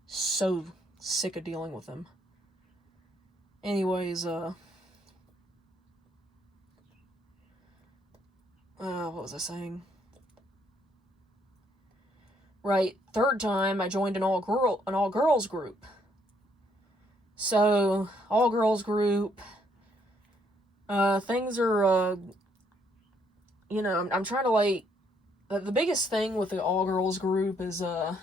so sick of dealing with them. Anyways, what was I saying? Right, third time I joined an all-girls group. So, all-girls group, things are, you know, I'm trying to, like, the biggest thing with the all-girls group is, the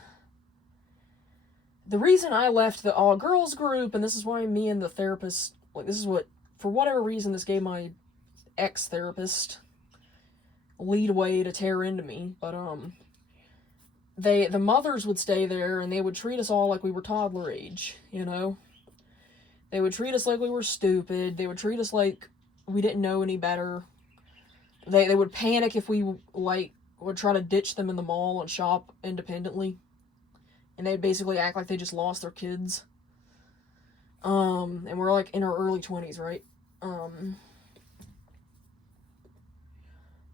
reason I left the all-girls group, and this is why me and the therapist, like, this is what, for whatever reason, this gave my ex-therapist leadway to tear into me, but, the mothers would stay there, and they would treat us all like we were toddler age, you know? They would treat us like we were stupid, they would treat us like we didn't know any better. They would panic if we, like, would try to ditch them in the mall and shop independently. And they'd basically act like they just lost their kids. And we're, like, in our early 20s, right?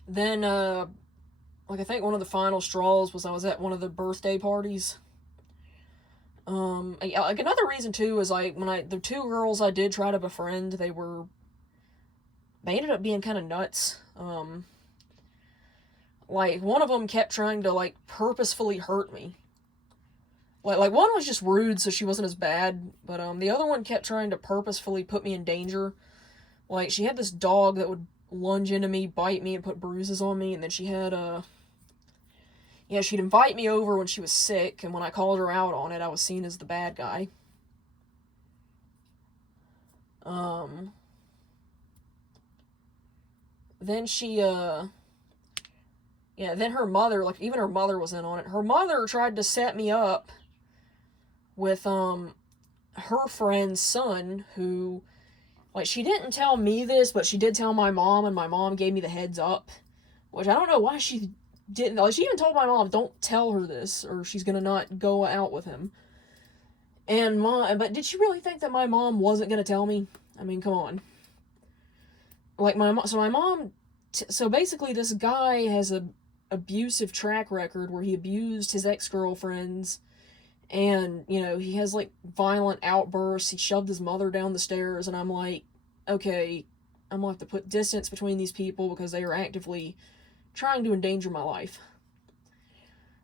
Then, like, I think one of the final straws was I was at one of the birthday parties. Like, another reason, too, is, like, the two girls I did try to befriend, they ended up being kind of nuts. Like, one of them kept trying to, like, purposefully hurt me. Like, one was just rude, so she wasn't as bad, but, the other one kept trying to purposefully put me in danger. Like, she had this dog that would lunge into me, bite me, and put bruises on me, and then she had, yeah, she'd invite me over when she was sick, and when I called her out on it, I was seen as the bad guy. Then she, yeah, then her mother, like, even her mother was in on it. Her mother tried to set me up with, her friend's son, who, like, she didn't tell me this, but she did tell my mom, and my mom gave me the heads up, which I don't know why she didn't. Like, she even told my mom, don't tell her this, or she's gonna not go out with him. And but did she really think that my mom wasn't gonna tell me? I mean, come on. Like, so basically this guy has a abusive track record where he abused his ex-girlfriends, and, you know, he has, like, violent outbursts. He shoved his mother down the stairs, and I'm like, okay, I'm gonna have to put distance between these people because they are actively trying to endanger my life.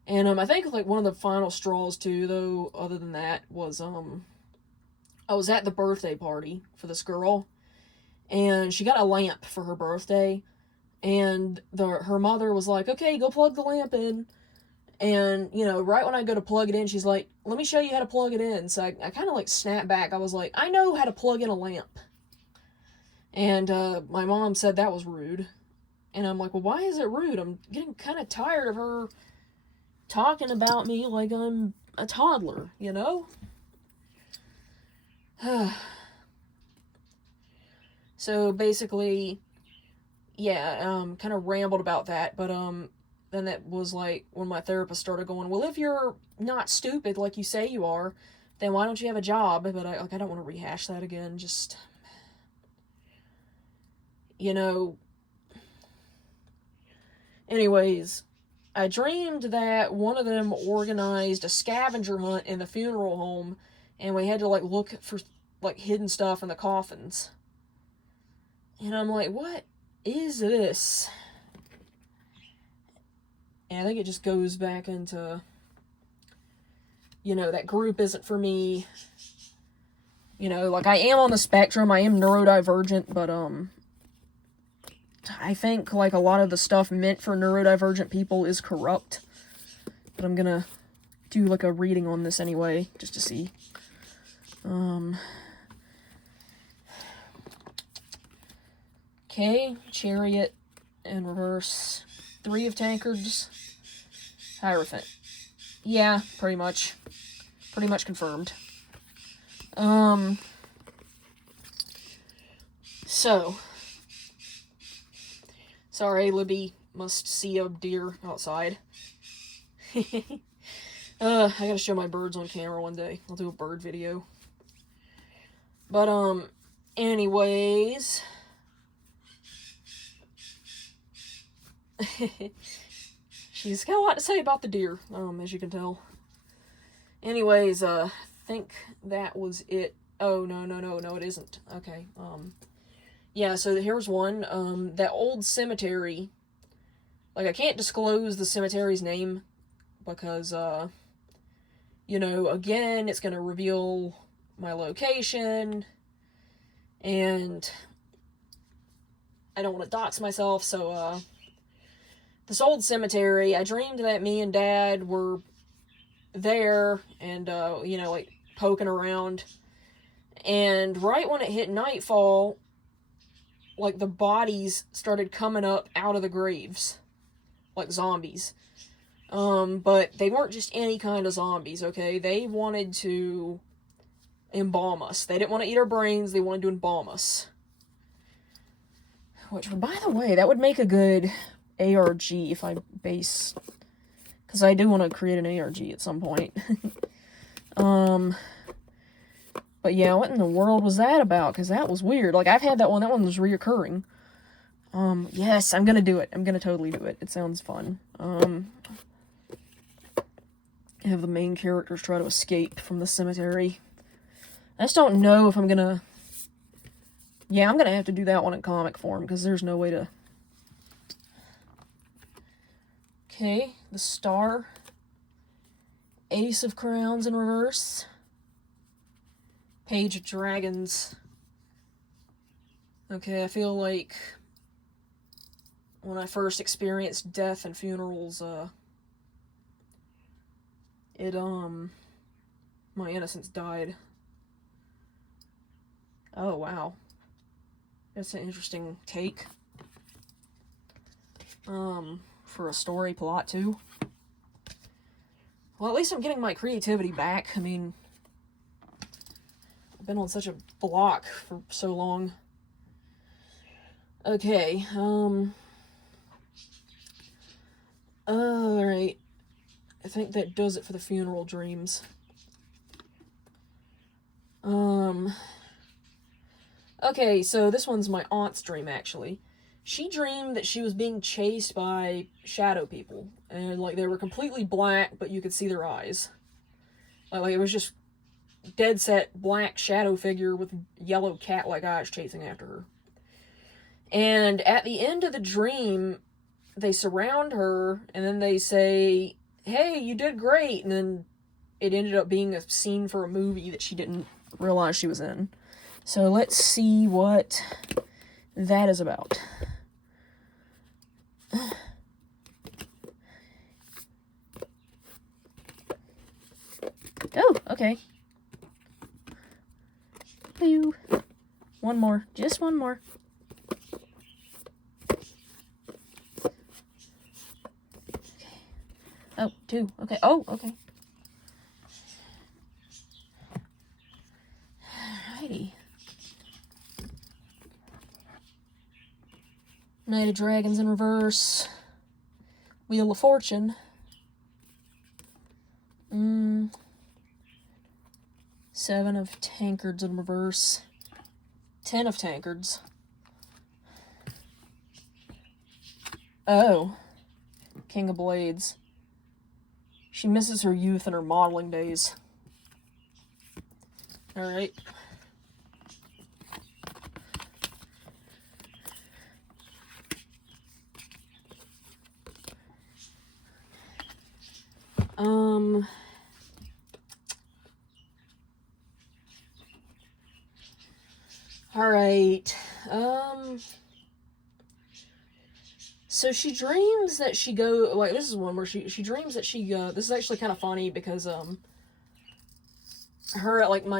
And I think, like, one of the final straws too, though, other than that, was I was at the birthday party for this girl, and she got a lamp for her birthday, and her mother was like, okay, go plug the lamp in. And, you know, right when I go to plug it in, she's like, let me show you how to plug it in. So I kind of, like, snapped back. I was like, I know how to plug in a lamp. And my mom said that was rude. And I'm like, well, why is it rude? I'm getting kind of tired of her talking about me like I'm a toddler, you know? So basically, yeah, kind of rambled about that, but then that was like when my therapist started going, well, if you're not stupid like you say you are, then why don't you have a job? But I don't want to rehash that again. Just, you know. Anyways, I dreamed that one of them organized a scavenger hunt in the funeral home, and we had to, like, look for, like, hidden stuff in the coffins. And I'm like, what is this? And I think it just goes back into, you know, that group isn't for me. You know, like, I am on the spectrum, I am neurodivergent, but, I think, like, a lot of the stuff meant for neurodivergent people is corrupt. But I'm gonna do, like, a reading on this anyway, just to see. Okay, Chariot in reverse. 3 of Tankards. Hierophant. Yeah, pretty much. Pretty much confirmed. So. Sorry, Libby must see a deer outside. I gotta show my birds on camera one day. I'll do a bird video. But, anyways. She's got a lot to say about the deer, as you can tell. Anyways, think that was it. Oh, no, it isn't. Okay, yeah, so here's one, that old cemetery. Like, I can't disclose the cemetery's name, because, you know, again, it's gonna reveal my location, and I don't want to dox myself, so, this old cemetery, I dreamed that me and Dad were there, and, you know, like, poking around, and right when it hit nightfall, like, the bodies started coming up out of the graves, like zombies. But they weren't just any kind of zombies, okay? They wanted to embalm us. They didn't want to eat our brains, they wanted to embalm us. Which, by the way, that would make a good ARG if I base... Because I do want to create an ARG at some point. But yeah, what in the world was that about? Because that was weird. Like, I've had that one. That one was reoccurring. Yes, I'm gonna do it. I'm gonna totally do it. It sounds fun. Have the main characters try to escape from the cemetery. I just don't know if I'm gonna... Yeah, I'm gonna have to do that one in comic form, because there's no way to... Okay, the Star. Ace of Crowns in reverse. Page of Dragons. Okay, I feel like when I first experienced death and funerals, my innocence died. Oh, wow. That's an interesting take. For a story plot, too. Well, at least I'm getting my creativity back. I mean, I've been on such a block for so long. Okay, alright. I think that does it for the funeral dreams. Okay, so this one's my aunt's dream, actually. She dreamed that she was being chased by shadow people. And, like, they were completely black, but you could see their eyes. Like, it was just dead set black shadow figure with yellow cat-like eyes chasing after her. And at the end of the dream, they surround her, and then they say, hey, you did great, and then it ended up being a scene for a movie that she didn't realize she was in. So let's see what that is about. Oh, okay. Pew. One more. Just one more. Okay. Oh, two. Okay. Oh, okay. Alrighty. Knight of Dragons in reverse. Wheel of Fortune. 7 of Tankards in reverse. 10 of Tankards. Oh. King of Blades. She misses her youth and her modeling days. Alright. Alright. So she dreams that she like, this is one where she dreams that she, this is actually kind of funny because, my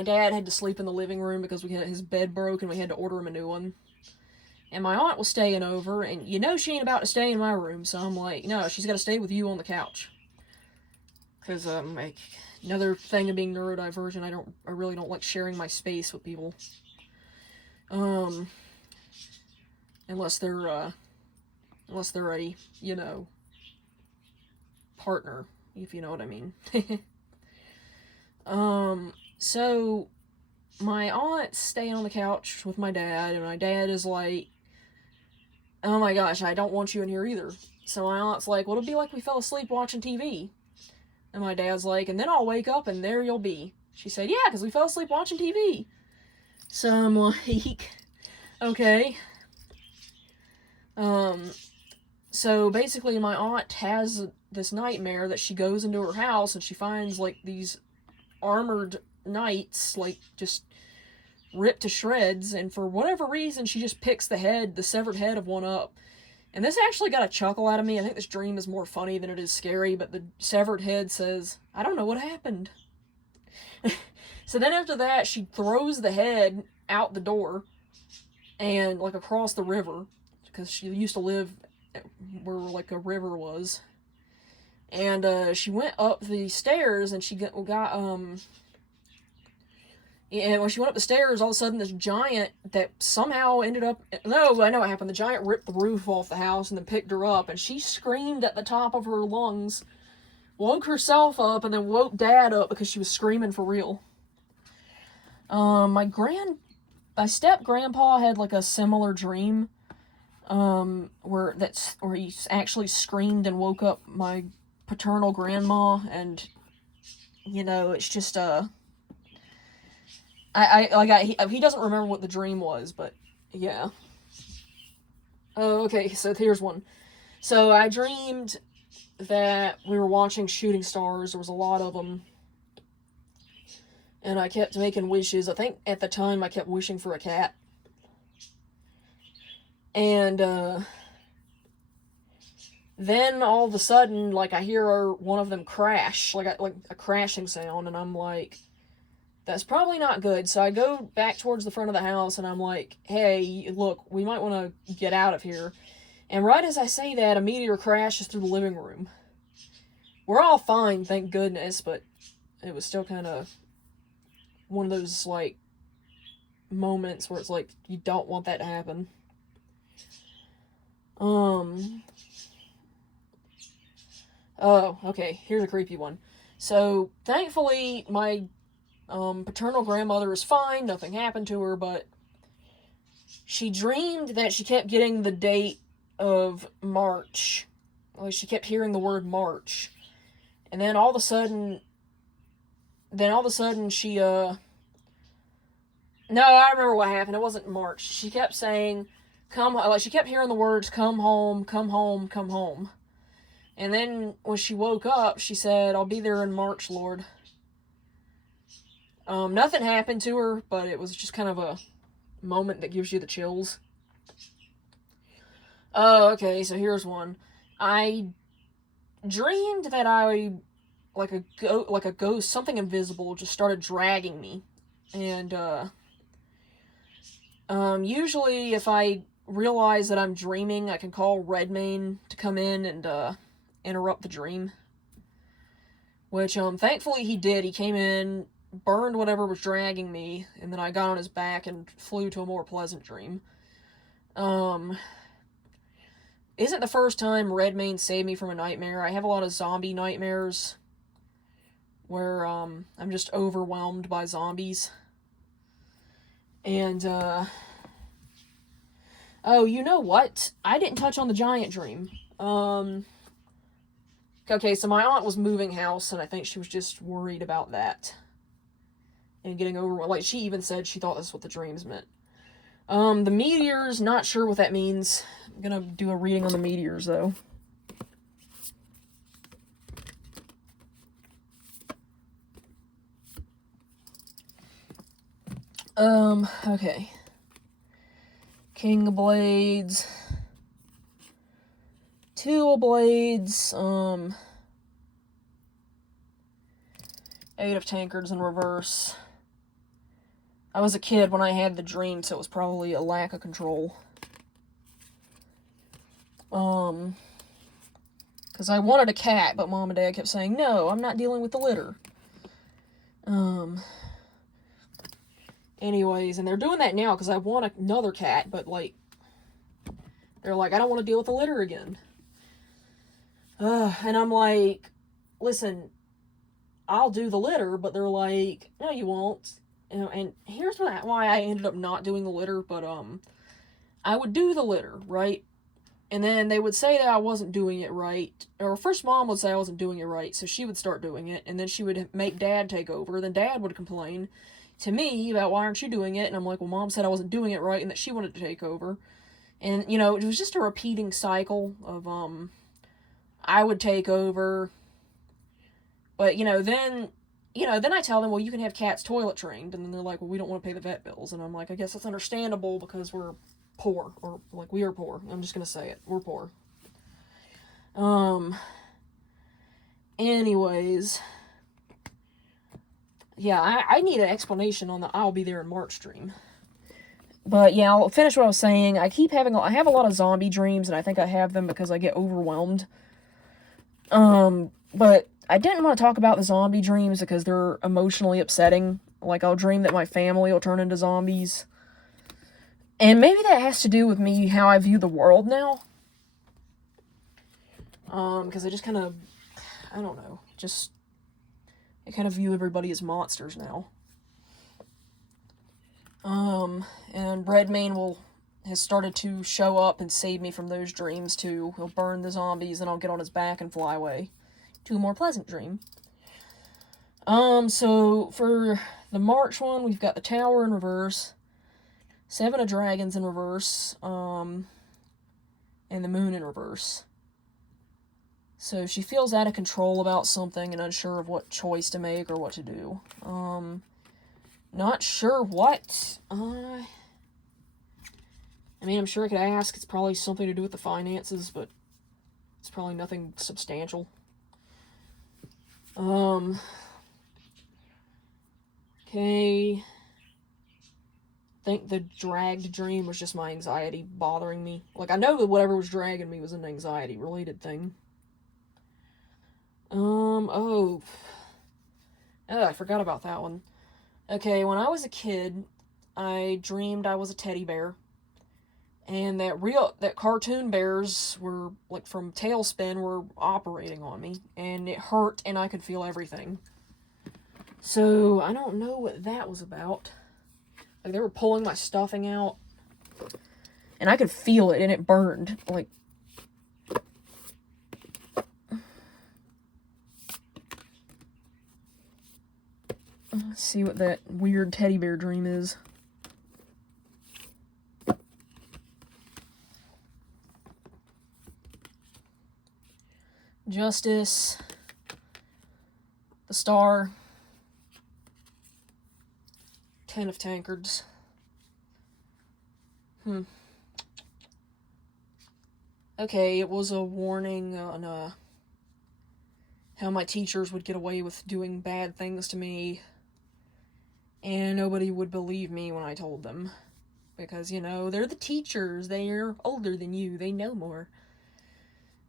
dad had to sleep in the living room because his bed broke and we had to order him a new one. And my aunt was staying over, and she ain't about to stay in my room, so I'm like, no, she's got to stay with you on the couch. Because, like, another thing of being neurodivergent, I really don't like sharing my space with people. Unless they're a, partner, if you know what I mean. So, my aunt's staying on the couch with my dad, and my dad is like, oh my gosh, I don't want you in here either. So my aunt's like, well, it'll be like we fell asleep watching TV. And my dad's like, and then I'll wake up and there you'll be. She said, yeah, because we fell asleep watching TV. So I'm like, okay. So basically my aunt has this nightmare that she goes into her house and she finds, like, these armored knights, like, just ripped to shreds, and for whatever reason she just picks the severed head of one up. And this actually got a chuckle out of me. I think this dream is more funny than it is scary, but the severed head says, I don't know what happened. So then after that, she throws the head out the door and, like, across the river, because she used to live where, like, a river was. And she went up the stairs and she got and when she went up the stairs, all of a sudden this giant that somehow ended up... No, I know what happened. The giant ripped the roof off the house and then picked her up, and she screamed at the top of her lungs, woke herself up, and then woke Dad up because she was screaming for real. My step-grandpa had, like, a similar dream, where he actually screamed and woke up my paternal grandma, and, it's just, he doesn't remember what the dream was, but, yeah. Oh, okay, so here's one. So, I dreamed that we were watching Shooting Stars. There was a lot of them. And I kept making wishes. I think at the time I kept wishing for a cat. And, then all of a sudden, like, I hear one of them crash, like a crashing sound, and I'm like, that's probably not good. So I go back towards the front of the house, and I'm like, hey, look, we might want to get out of here. And right as I say that, a meteor crashes through the living room. We're all fine, thank goodness, but it was still kind of one of those, like, moments where it's like, you don't want that to happen. Oh, okay, here's a creepy one. So, thankfully, my paternal grandmother is fine, nothing happened to her, but she dreamed that she kept getting the date of March. Like, she kept hearing the word March. And then all of a sudden she, no, I remember what happened. It wasn't March. She kept saying, she kept hearing the words, come home, come home, come home. And then when she woke up, she said, I'll be there in March, Lord. Nothing happened to her, but it was just kind of a moment that gives you the chills. Oh, okay, so here's one. I dreamed that like a ghost, something invisible, just started dragging me. And, usually if I realize that I'm dreaming, I can call Redmayne to come in and, interrupt the dream. Which, thankfully he did. He came in, burned whatever was dragging me, and then I got on his back and flew to a more pleasant dream. Isn't the first time Redmayne saved me from a nightmare. I have a lot of zombie nightmares where, I'm just overwhelmed by zombies. And, oh, you know what? I didn't touch on the giant dream. Okay, so my aunt was moving house, and I think she was just worried about that. And getting overwhelmed. Like, she even said she thought this is what the dreams meant. The meteors, not sure what that means. I'm gonna do a reading on the meteors, though. Okay. King of Blades. Two of Blades, Eight of Tankards in reverse. I was a kid when I had the dream, so it was probably a lack of control. Because I wanted a cat, but Mom and Dad kept saying, no, I'm not dealing with the litter. Anyways, and they're doing that now, because I want another cat, but, like, they're like, I don't want to deal with the litter again. And I'm like, listen, I'll do the litter, but they're like, no, you won't. You know, and here's why I ended up not doing the litter, but, I would do the litter, right? And then they would say that I wasn't doing it right. Or first Mom would say I wasn't doing it right, so she would start doing it, and then she would make Dad take over, then Dad would complain to me about why aren't you doing it, and I'm like, well, Mom said I wasn't doing it right, and that she wanted to take over. And, you know, it was just a repeating cycle of, I would take over, but, then I tell them, well, you can have cats toilet trained, and then they're like, well, we don't want to pay the vet bills, and I'm like, I guess that's understandable, because we're poor, or, like, we are poor, I'm just gonna say it, we're poor. Anyways, yeah, I need an explanation on the I'll be there in March stream. But yeah, I'll finish what I was saying. I have a lot of zombie dreams, and I think I have them because I get overwhelmed. But I didn't want to talk about the zombie dreams because they're emotionally upsetting. Like, I'll dream that my family will turn into zombies. And maybe that has to do with me, how I view the world now. Because I just kind of, I don't know, I kind of view everybody as monsters now. And Redmayne has started to show up and save me from those dreams too. He'll burn the zombies and I'll get on his back and fly away to a more pleasant dream. So for the March one, we've got the Tower in reverse, Seven of Dragons in reverse, and the Moon in reverse. So she feels out of control about something and unsure of what choice to make or what to do. Not sure what. I mean, I'm sure I could ask. It's probably something to do with the finances, but it's probably nothing substantial. Okay, Okay. I think the dragged dream was just my anxiety bothering me. Like, I know that whatever was dragging me was an anxiety-related thing. Oh, I forgot about that one. Okay, when I was a kid, I dreamed I was a teddy bear. And that cartoon bears were, like, from Tailspin were operating on me. And it hurt, and I could feel everything. So, I don't know what that was about. Like, they were pulling my stuffing out. And I could feel it, and it burned. Like, let's see what that weird teddy bear dream is. Justice. The Star. 10 of Tankards. Okay, it was a warning on how my teachers would get away with doing bad things to me, and nobody would believe me when I told them. Because, you know, they're the teachers, they're older than you, they know more.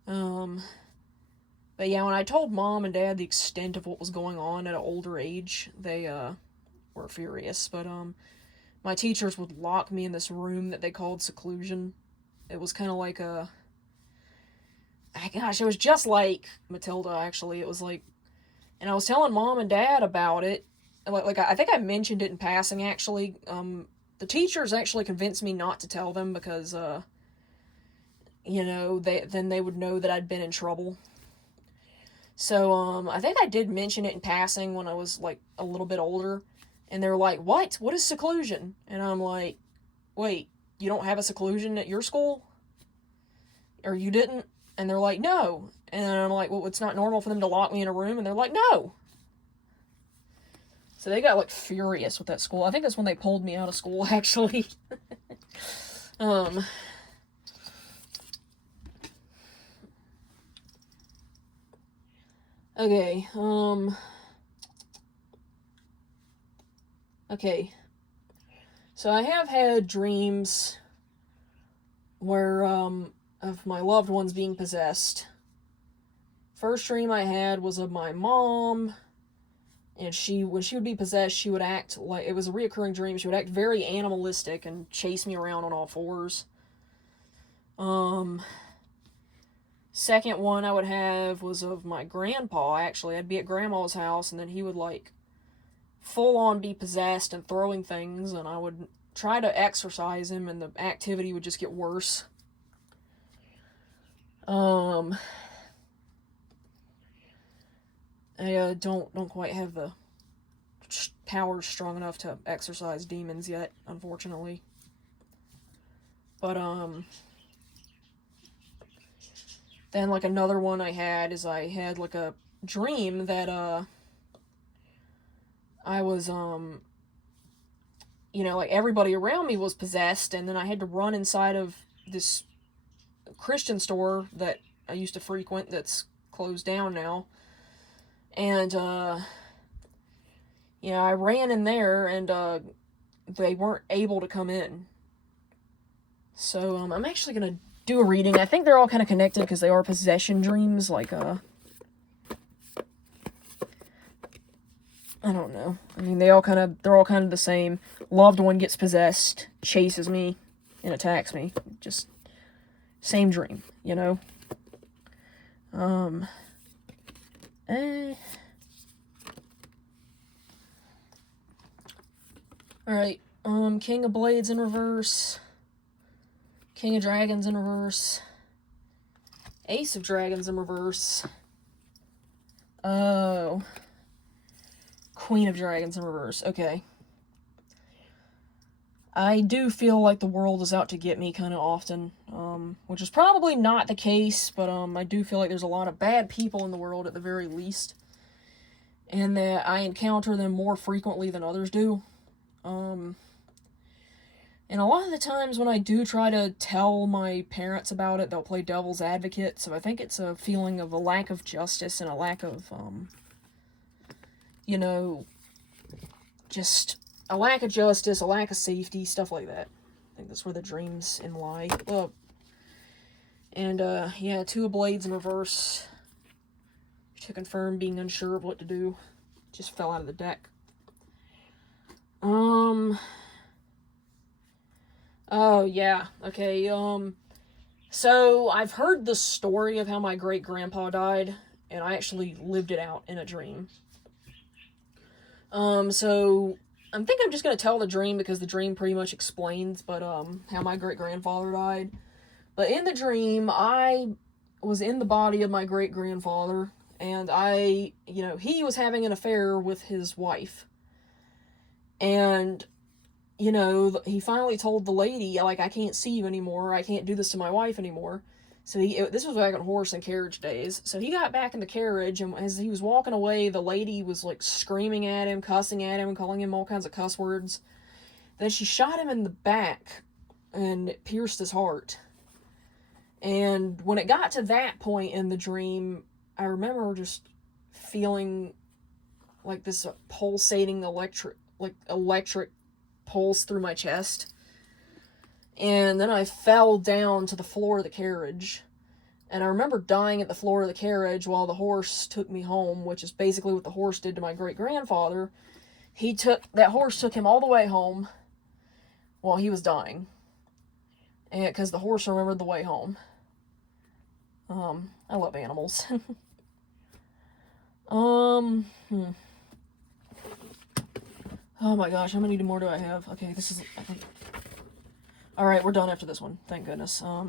But yeah, when I told Mom and Dad the extent of what was going on at an older age, they, were furious. But, my teachers would lock me in this room that they called seclusion. It was kind of like gosh, it was just like Matilda, actually. It was like, and I was telling Mom and Dad about it. Like I think I mentioned it in passing, actually. The teachers actually convinced me not to tell them because, you know, then they would know that I'd been in trouble. So, I think I did mention it in passing when I was, like, a little bit older. And they were like, what? What is seclusion? And I'm like, wait, you don't have a seclusion at your school? Or you didn't? And they're like, no. And I'm like, well, it's not normal for them to lock me in a room. And they're like, no. So they got, like, furious with that school. I think that's when they pulled me out of school, actually. Okay, okay. So I have had dreams where, of my loved ones being possessed. First dream I had was of my mom, and when she would be possessed, she would act like, it was a reoccurring dream, she would act very animalistic and chase me around on all fours. Second one I would have was of my grandpa, actually. I'd be at Grandma's house, and then he would, like, full-on be possessed and throwing things, and I would try to exorcise him, and the activity would just get worse. I don't quite have the powers strong enough to exorcise demons yet, unfortunately. But, then, like, another one I had is I had, like, a dream that, I was, you know, like, everybody around me was possessed, and then I had to run inside of this Christian store that I used to frequent that's closed down now. And, you know, I ran in there, and, they weren't able to come in. So, I'm actually gonna do a reading. I think they're all kind of connected because they are possession dreams, like, I don't know. I mean, they're all kind of the same. Loved one gets possessed, chases me, and attacks me. Just same dream, you know? Alright, King of Blades in reverse. King of Dragons in reverse. Ace of Dragons in reverse. Oh. Queen of Dragons in reverse. Okay. I do feel like the world is out to get me kind of often, which is probably not the case, but I do feel like there's a lot of bad people in the world at the very least, and that I encounter them more frequently than others do. And a lot of the times when I do try to tell my parents about it, they'll play devil's advocate, so I think it's a feeling of a lack of justice and a lack of, you know, just a lack of justice, a lack of safety, stuff like that. I think that's where the dreams in lie. Well, and, yeah, 2 of Blades in reverse. To confirm being unsure of what to do. Just fell out of the deck. Oh, yeah. Okay, so I've heard the story of how my great-grandpa died, and I actually lived it out in a dream. So I think I'm just gonna tell the dream because the dream pretty much explains, but, how my great-grandfather died. But in the dream, I was in the body of my great-grandfather, and he was having an affair with his wife. And, he finally told the lady, like, I can't see you anymore, I can't do this to my wife anymore. So this was back in horse and carriage days. So he got back in the carriage, and as he was walking away, the lady was, like, screaming at him, cussing at him, calling him all kinds of cuss words. Then she shot him in the back, and it pierced his heart. And when it got to that point in the dream, I remember just feeling like this pulsating electric pulse through my chest. And then I fell down to the floor of the carriage. And I remember dying at the floor of the carriage while the horse took me home, which is basically what the horse did to my great-grandfather. That horse took him all the way home while he was dying. And because the horse remembered the way home. I love animals. Oh my gosh, how many more do I have? Okay, this is, I think... Alright, we're done after this one. Thank goodness. My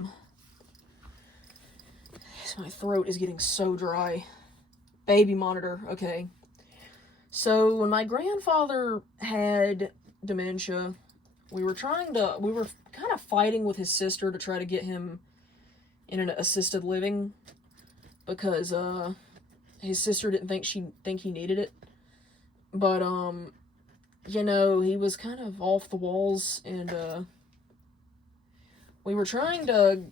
throat is getting so dry. Baby monitor, okay. So, when my grandfather had dementia, we were kind of fighting with his sister to try to get him in an assisted living, because, his sister didn't think he needed it. But, he was kind of off the walls, and, we were trying to...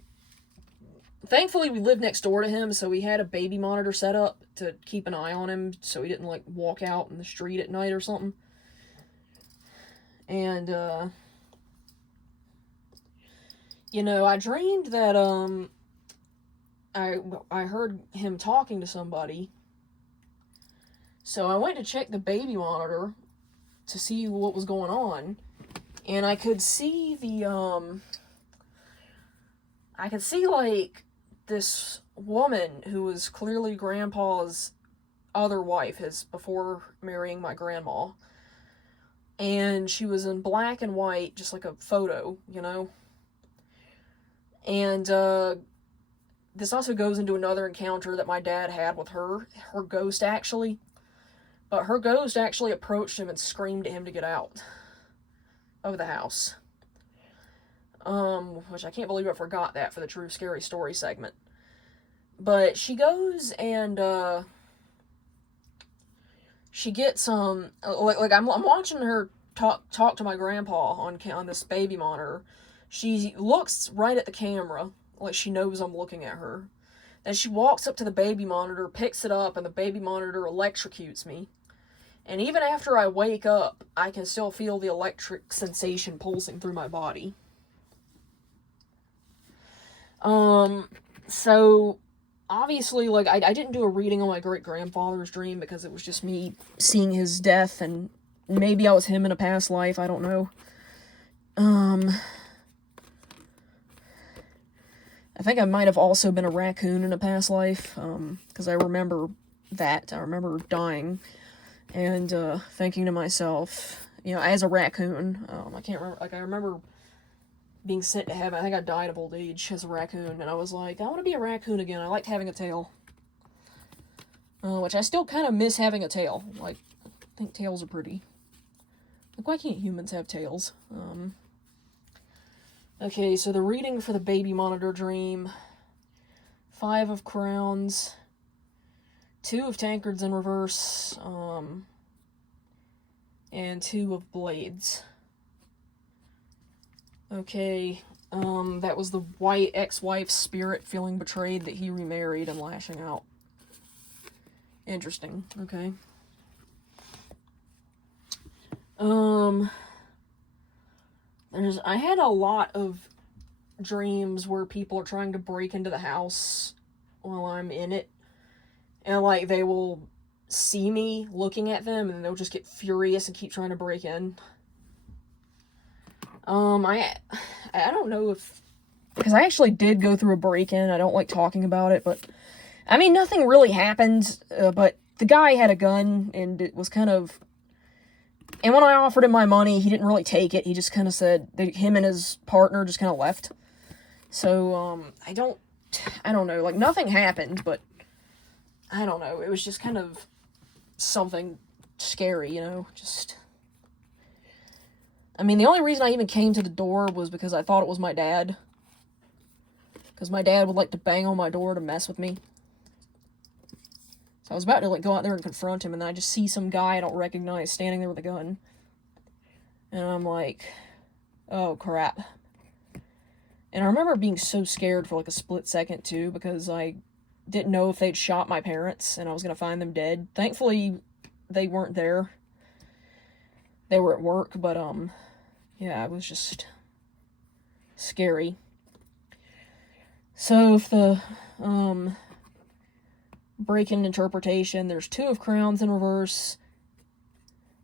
Thankfully, we lived next door to him, so we had a baby monitor set up to keep an eye on him, so he didn't, like, walk out in the street at night or something. And, I dreamed that, I heard him talking to somebody. So I went to check the baby monitor to see what was going on, and I could see like, this woman who was clearly Grandpa's other wife, before marrying my grandma. And she was in black and white, just like a photo, And, this also goes into another encounter that my dad had with her ghost, actually. But her ghost actually approached him and screamed at him to get out of the house. Which I can't believe I forgot that for the True Scary Story segment. But she goes and, she gets, I'm watching her talk to my grandpa on this baby monitor. She looks right at the camera, like she knows I'm looking at her. Then she walks up to the baby monitor, picks it up, and the baby monitor electrocutes me. And even after I wake up, I can still feel the electric sensation pulsing through my body. So, obviously, like, I didn't do a reading on my great-grandfather's dream because it was just me seeing his death, and maybe I was him in a past life, I don't know. I think I might have also been a raccoon in a past life, because I remember that. I remember dying, and, thinking to myself, as a raccoon, I can't remember, like, I remember being sent to heaven. I think I died of old age as a raccoon, and I was like, I want to be a raccoon again. I liked having a tail. Which I still kind of miss having a tail. Like, I think tails are pretty. Like, why can't humans have tails? Okay, so the reading for the baby monitor dream. 5 of crowns. 2 of tankards in reverse. And 2 of blades. Okay, that was the white ex-wife's spirit feeling betrayed that he remarried and lashing out. Interesting, okay. Um, I had a lot of dreams where people are trying to break into the house while I'm in it. And, like, they will see me looking at them and they'll just get furious and keep trying to break in. I don't know if... Because I actually did go through a break-in. I don't like talking about it, but... I mean, nothing really happened, but the guy had a gun, and it was kind of... And when I offered him my money, he didn't really take it. He just kind of said... Him and his partner just kind of left. So, I don't know. Like, nothing happened, but... I don't know. It was just kind of something scary, you know? Just... I mean, the only reason I even came to the door was because I thought it was my dad. Because my dad would like to bang on my door to mess with me. So I was about to, like, go out there and confront him, and then I just see some guy I don't recognize standing there with a gun. And I'm like, oh, crap. And I remember being so scared for, like, a split second, too, because I didn't know if they'd shot my parents, and I was going to find them dead. Thankfully, they weren't there. They were at work, but, yeah, it was just scary. So, if the, break-in interpretation, there's 2 of Crowns in reverse,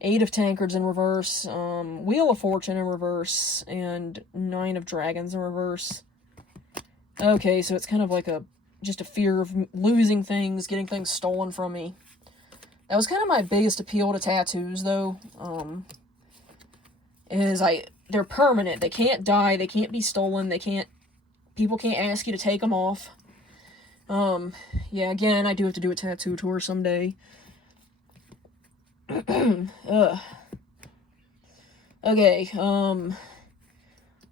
8 of Tankards in reverse, Wheel of Fortune in reverse, and 9 of Dragons in reverse. Okay, so it's kind of like just a fear of losing things, getting things stolen from me. That was kind of my biggest appeal to tattoos, though, they're permanent. They can't die, they can't be stolen, people can't ask you to take them off. Yeah, again, I do have to do a tattoo tour someday. Okay,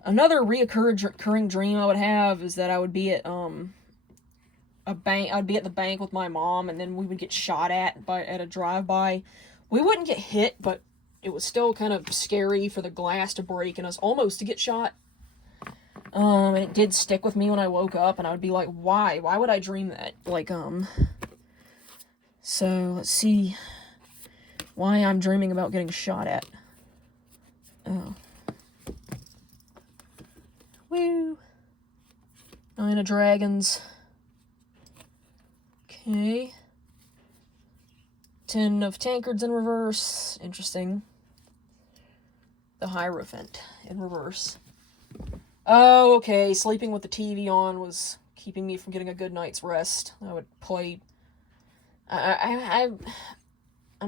another reoccurring dream I would have is that I would be at, I'd be at the bank with my mom, and then we would get shot at a drive-by. We wouldn't get hit, but it was still kind of scary for the glass to break and us almost to get shot. And it did stick with me when I woke up, and I would be like, why? Why would I dream that? Like, so, let's see why I'm dreaming about getting shot at. Oh. Woo! 9 of Dragons. Okay. 10 of Tankards in reverse. Interesting. The Hierophant in reverse. Oh, okay. Sleeping with the TV on was keeping me from getting a good night's rest. I would play... I'm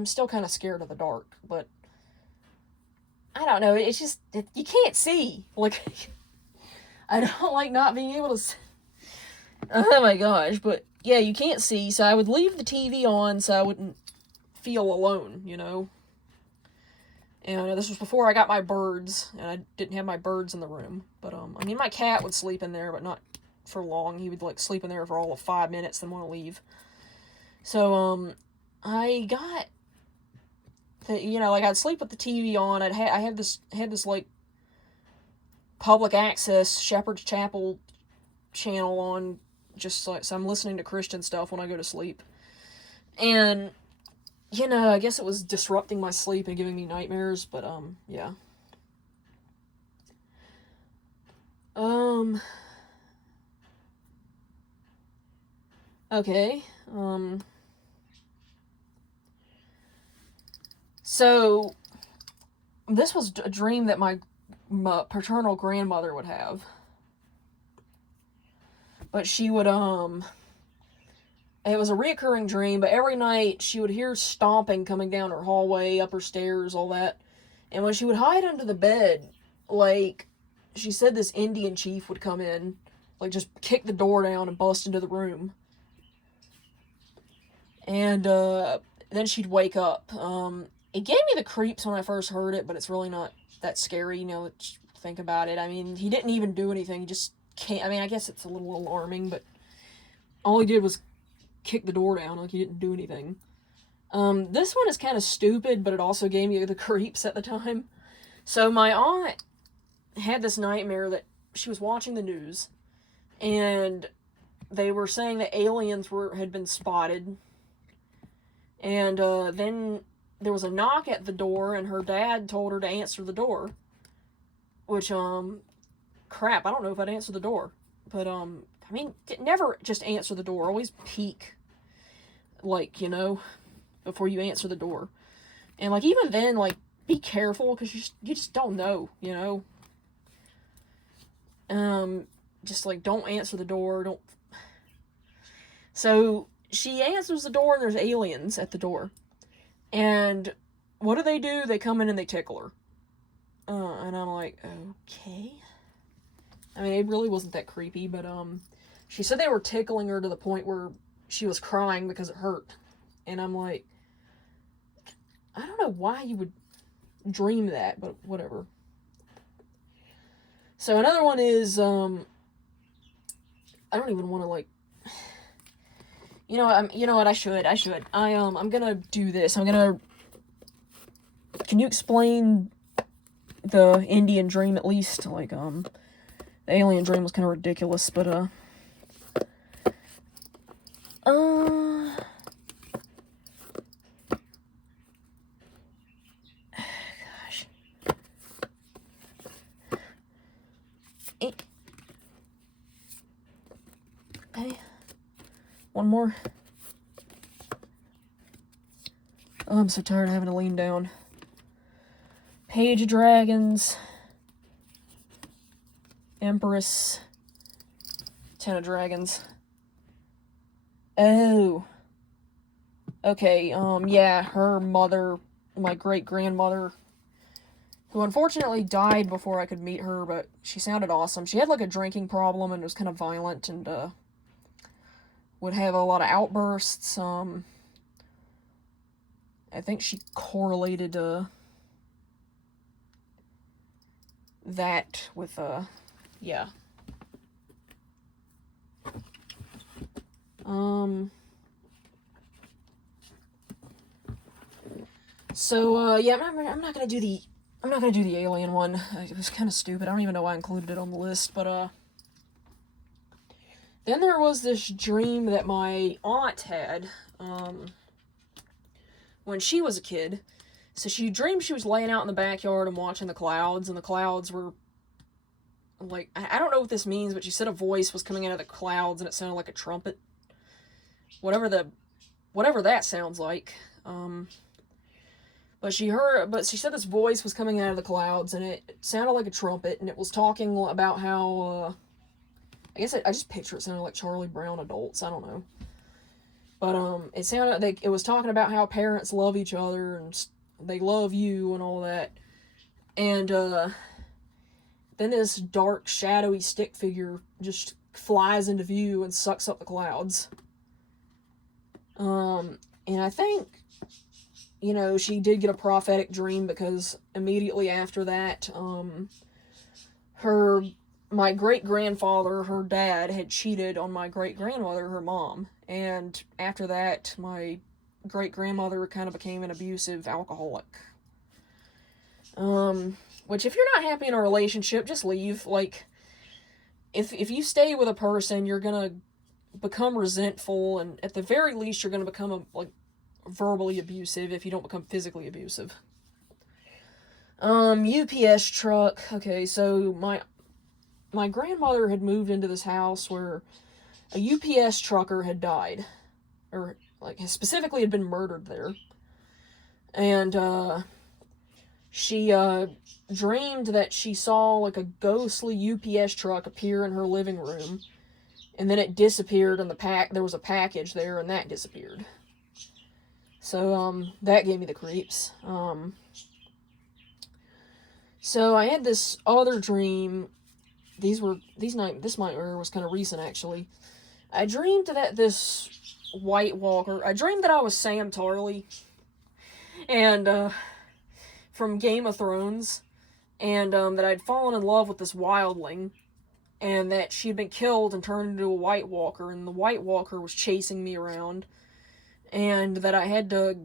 still kind of scared of the dark, but... I don't know. It's just... you can't see. Like... I don't like not being able to see. Oh my gosh, but... Yeah, you can't see, so I would leave the TV on so I wouldn't feel alone, you know? And this was before I got my birds, and I didn't have my birds in the room. But, I mean, my cat would sleep in there, but not for long. He would, like, sleep in there for all of 5 minutes, then want to leave. So, I got, you know, like, I'd sleep with the TV on. I had this, like, public access Shepherd's Chapel channel on, just like, so I'm listening to Christian stuff when I go to sleep. And... you know, I guess it was disrupting my sleep and giving me nightmares, but, yeah. Okay, so, this was a dream that my paternal grandmother would have. But she would, it was a reoccurring dream, but every night she would hear stomping coming down her hallway, up her stairs, all that. And when she would hide under the bed, like, she said this Indian chief would come in, like, just kick the door down and bust into the room. And, then she'd wake up. It gave me the creeps when I first heard it, but it's really not that scary, you know, think about it. I mean, he didn't even do anything, he just can't, I mean, I guess it's a little alarming, but all he did was kick the door down, like he didn't do anything. This one is kind of stupid, but it also gave me the creeps at the time. So my aunt had this nightmare that she was watching the news, and they were saying that aliens had been spotted, and then there was a knock at the door, and her dad told her to answer the door. Which, crap, I don't know if I'd answer the door. But, I mean, never just answer the door. Always peek, like, you know, before you answer the door. And, like, even then, like, be careful, because you just don't know, you know. Just, like, don't answer the door, don't... So, she answers the door, and there's aliens at the door. And what do? They come in and they tickle her. And I'm like, okay. I mean, it really wasn't that creepy, but, she said they were tickling her to the point where she was crying because it hurt. And I'm like, I don't know why you would dream that, but whatever. So another one is, I don't even want to, like, you know what, I should. I'm gonna do this. Can you explain the Indian dream at least? Like, the alien dream was kind of ridiculous, but, gosh. Okay. One more. Oh, I'm so tired of having to lean down. Page of Dragons. Empress. 10 of Dragons. Oh. Okay, yeah, her mother, my great-grandmother, who unfortunately died before I could meet her, but she sounded awesome. She had, like, a drinking problem and was kind of violent and, would have a lot of outbursts. I think she correlated, that with, yeah. So, yeah, I'm not gonna do the alien one. It was kind of stupid. I don't even know why I included it on the list, but, then there was this dream that my aunt had, when she was a kid. So she dreamed she was laying out in the backyard and watching the clouds, and the clouds were, like, I don't know what this means, but she said a voice was coming out of the clouds, and it sounded like a trumpet. Whatever that sounds like. But she said this voice was coming out of the clouds, and it sounded like a trumpet, and it was talking about how, I guess I just picture it sounding like Charlie Brown adults. I don't know. But, it sounded like it was talking about how parents love each other, and they love you, and all that. And, then this dark, shadowy stick figure just flies into view and sucks up the clouds. And I think, you know, she did get a prophetic dream, because immediately after that, my great-grandfather, her dad, had cheated on my great-grandmother, her mom. And after that, my great-grandmother kind of became an abusive alcoholic. Which, if you're not happy in a relationship, just leave. Like, if you stay with a person, you're gonna become resentful, and at the very least, you're gonna become, verbally abusive if you don't become physically abusive. UPS truck. Okay, so my grandmother had moved into this house where a UPS trucker had died. Or, like, specifically had been murdered there. And, she, dreamed that she saw, like, a ghostly UPS truck appear in her living room. And then it disappeared, and there was a package there, and that disappeared. So, that gave me the creeps. So I had this other dream. This nightmare was kind of recent, actually. I dreamed that this White Walker, I dreamed that I was Sam Tarly, and, from Game of Thrones, and, that I'd fallen in love with this wildling, and that she'd been killed and turned into a White Walker, and the White Walker was chasing me around, and that I had to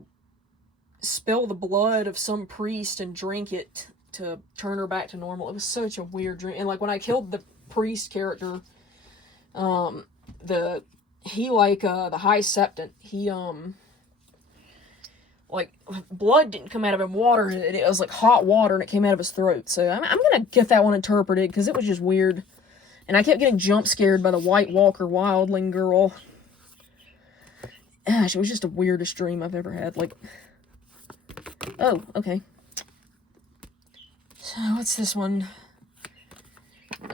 spill the blood of some priest and drink it to turn her back to normal. It was such a weird dream. And, like, when I killed the priest character, the High Septon, like, blood didn't come out of him, water did. It was like hot water and it came out of his throat. So I'm gonna get that one interpreted because it was just weird. And I kept getting jump scared by the White Walker wildling girl. Gosh, it was just the weirdest dream I've ever had. Like, oh, okay. So what's this one?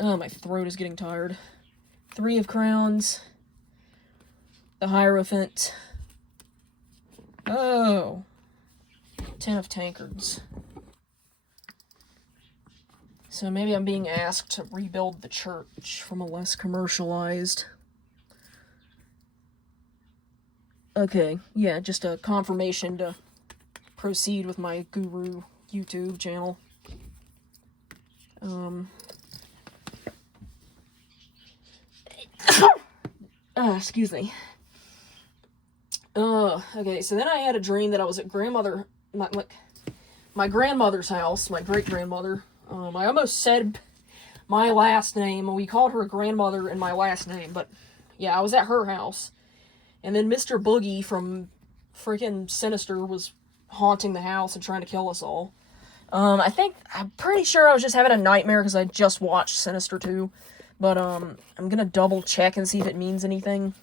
Oh, my throat is getting tired. 3 of Crowns. The Hierophant. Oh. 10 of Tankards. So maybe I'm being asked to rebuild the church from a less commercialized. Okay, yeah, just a confirmation to proceed with my Guru YouTube channel. Excuse me. Okay, so then I had a dream that I was at my grandmother's house, my great-grandmother. I almost said my last name, and we called her grandmother in my last name, but yeah, I was at her house. And then Mr. Boogie from freaking Sinister was haunting the house and trying to kill us all. I'm pretty sure I was just having a nightmare because I just watched Sinister 2. But, I'm gonna double check and see if it means anything.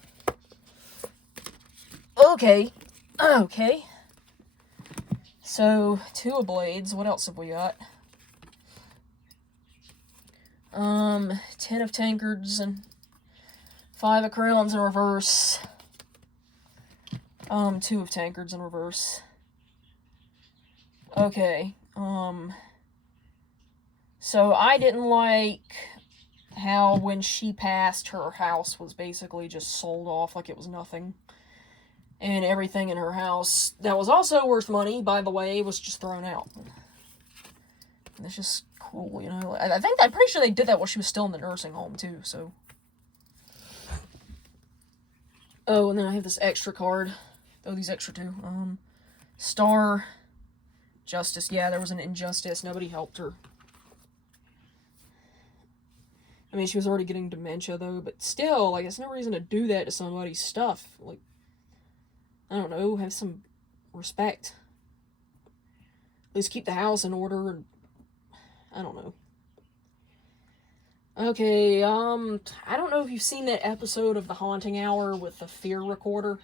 Okay. Okay. So, 2 of Blades. What else have we got? 10 of Tankards and 5 of Crowns in reverse. 2 of Tankards in reverse. Okay, so I didn't like how when she passed, her house was basically just sold off like it was nothing. And everything in her house that was also worth money, by the way, was just thrown out. And it's just cool, you know? I'm pretty sure they did that while she was still in the nursing home, too, so. Oh, and then I have this extra card. Oh, these extra 2. Star, Justice. Yeah, there was an injustice. Nobody helped her. I mean, she was already getting dementia, though, but still, like, it's no reason to do that to somebody's stuff. Like, I don't know, have some respect. At least keep the house in order, and I don't know. Okay, I don't know if you've seen that episode of The Haunting Hour with the fear recorder,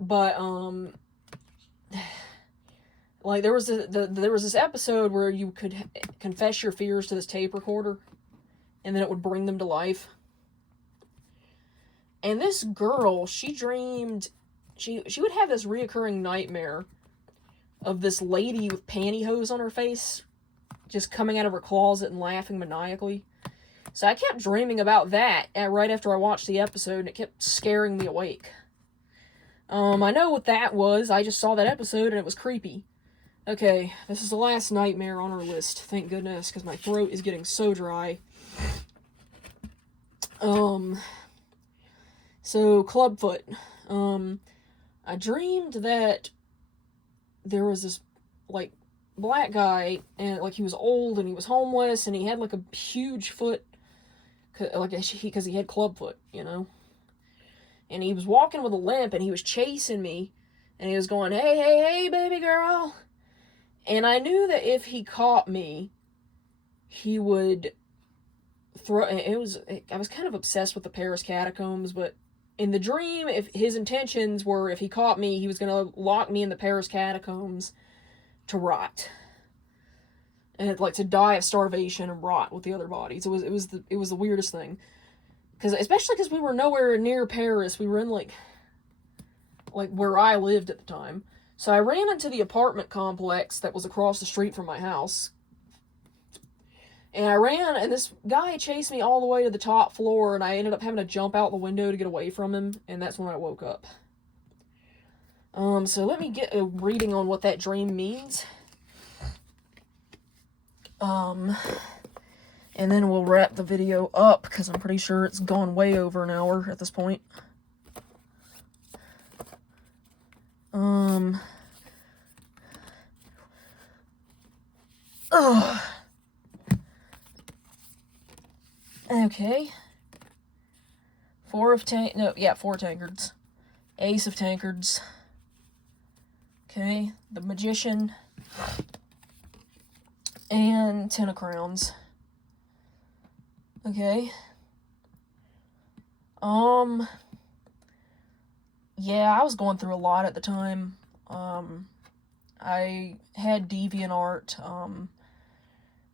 but, like, there was this episode where you could confess your fears to this tape recorder, and then it would bring them to life. And this girl, she dreamed, she would have this reoccurring nightmare of this lady with pantyhose on her face, just coming out of her closet and laughing maniacally. So I kept dreaming about that right after I watched the episode, and it kept scaring me awake. I know what that was. I just saw that episode, and it was creepy. Okay, this is the last nightmare on our list. Thank goodness, because my throat is getting so dry. So, Clubfoot. I dreamed that there was this, like, black guy, and, like, he was old, and he was homeless, and he had, like, a huge foot, like, because he had clubfoot, you know? And he was walking with a limp, and he was chasing me, and he was going, hey, hey, hey, baby girl. And I knew that if he caught me, he would I was kind of obsessed with the Paris catacombs, but in the dream, if his intentions were, if he caught me, he was going to lock me in the Paris catacombs to rot. And, like, to die of starvation and rot with the other bodies. It was the weirdest thing. Especially because we were nowhere near Paris. We were in, like, where I lived at the time. So I ran into the apartment complex that was across the street from my house. And I ran, and this guy chased me all the way to the top floor, and I ended up having to jump out the window to get away from him, and that's when I woke up. So let me get a reading on what that dream means. And then we'll wrap the video up, because I'm pretty sure it's gone way over an hour at this point. Okay. 4 tankards. Ace of Tankards. Okay, the Magician, and Ten of Crowns. Okay. Yeah, I was going through a lot at the time. I had DeviantArt,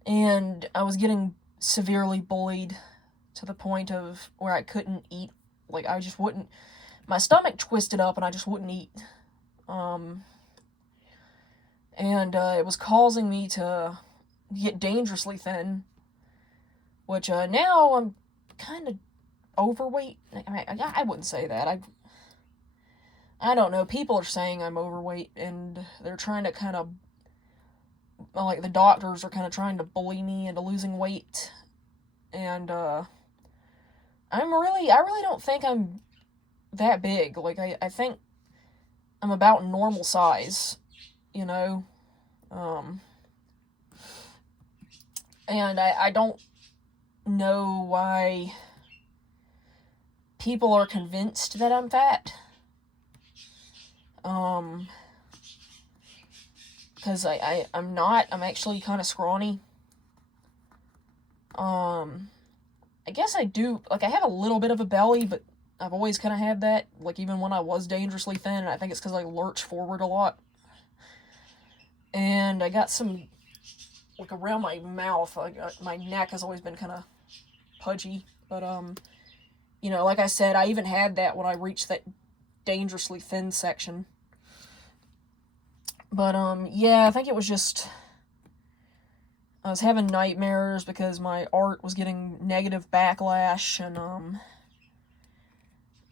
and I was getting severely bullied to the point of where I couldn't eat. Like, I just wouldn't, my stomach twisted up and I just wouldn't eat. And it was causing me to get dangerously thin, which now I'm kind of overweight. I wouldn't say that. I don't know. People are saying I'm overweight, and they're trying to kind of, like, the doctors are kind of trying to bully me into losing weight. And I really don't think I'm that big. Like, I think I'm about normal size, you know. And I don't know why people are convinced that I'm fat. Because I'm not. I'm actually kind of scrawny. I guess I do, like, I have a little bit of a belly, but I've always kind of had that, like, even when I was dangerously thin, and I think it's because I lurch forward a lot. And I got some, like, around my mouth, my neck has always been kind of pudgy, but, you know, like I said, I even had that when I reached that dangerously thin section. But, yeah, I think it was just, I was having nightmares because my art was getting negative backlash, and,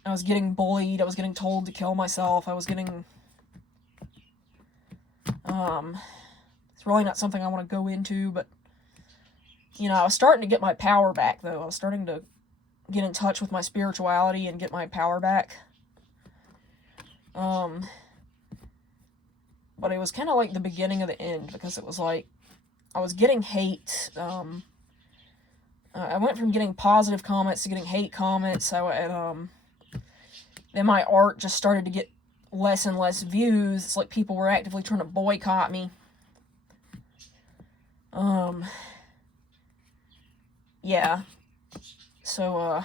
I was getting bullied, I was getting told to kill myself, I was getting, it's really not something I want to go into, but, you know, I was starting to get my power back, though. I was starting to get in touch with my spirituality and get my power back. But it was kind of like the beginning of the end, because it was like, I was getting hate. I went from getting positive comments to getting hate comments. Then my art just started to get less and less views. It's like people were actively trying to boycott me. Yeah. So,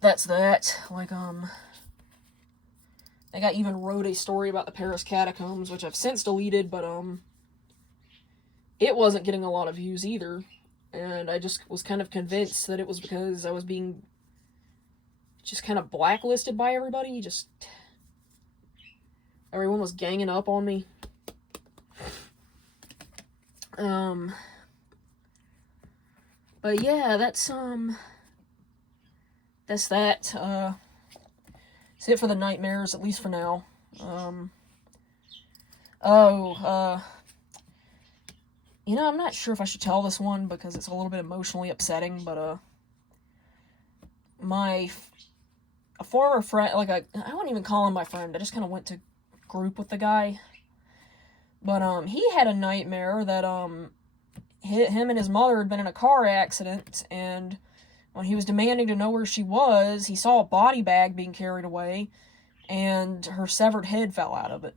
that's that. Like, I even wrote a story about the Paris catacombs, which I've since deleted, but, it wasn't getting a lot of views either, and I just was kind of convinced that it was because I was being just kind of blacklisted by everybody. Just, everyone was ganging up on me. But yeah, that's that. That's it for the nightmares, at least for now. You know, I'm not sure if I should tell this one because it's a little bit emotionally upsetting, but, a former friend, like, I wouldn't even call him my friend, I just kind of went to group with the guy, but, he had a nightmare that, him and his mother had been in a car accident, and when he was demanding to know where she was, he saw a body bag being carried away, and her severed head fell out of it.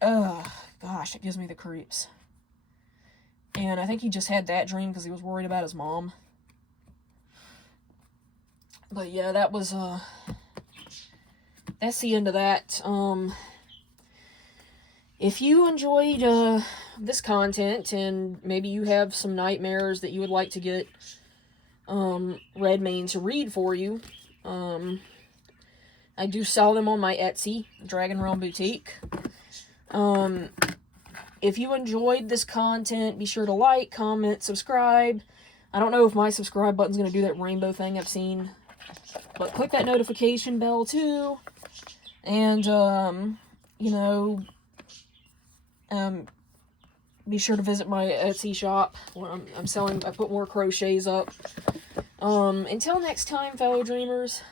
Ugh, gosh, it gives me the creeps. And I think he just had that dream because he was worried about his mom. But yeah, that was, that's the end of that. If you enjoyed, this content, and maybe you have some nightmares that you would like to get, Redmayne to read for you, I do sell them on my Etsy, DragonRealmBoutique. If you enjoyed this content, be sure to like, comment, subscribe. I don't know if my subscribe button's going to do that rainbow thing I've seen, but click that notification bell too. And, you know, be sure to visit my Etsy shop where I'm selling, I put more crochets up. Until next time, fellow dreamers.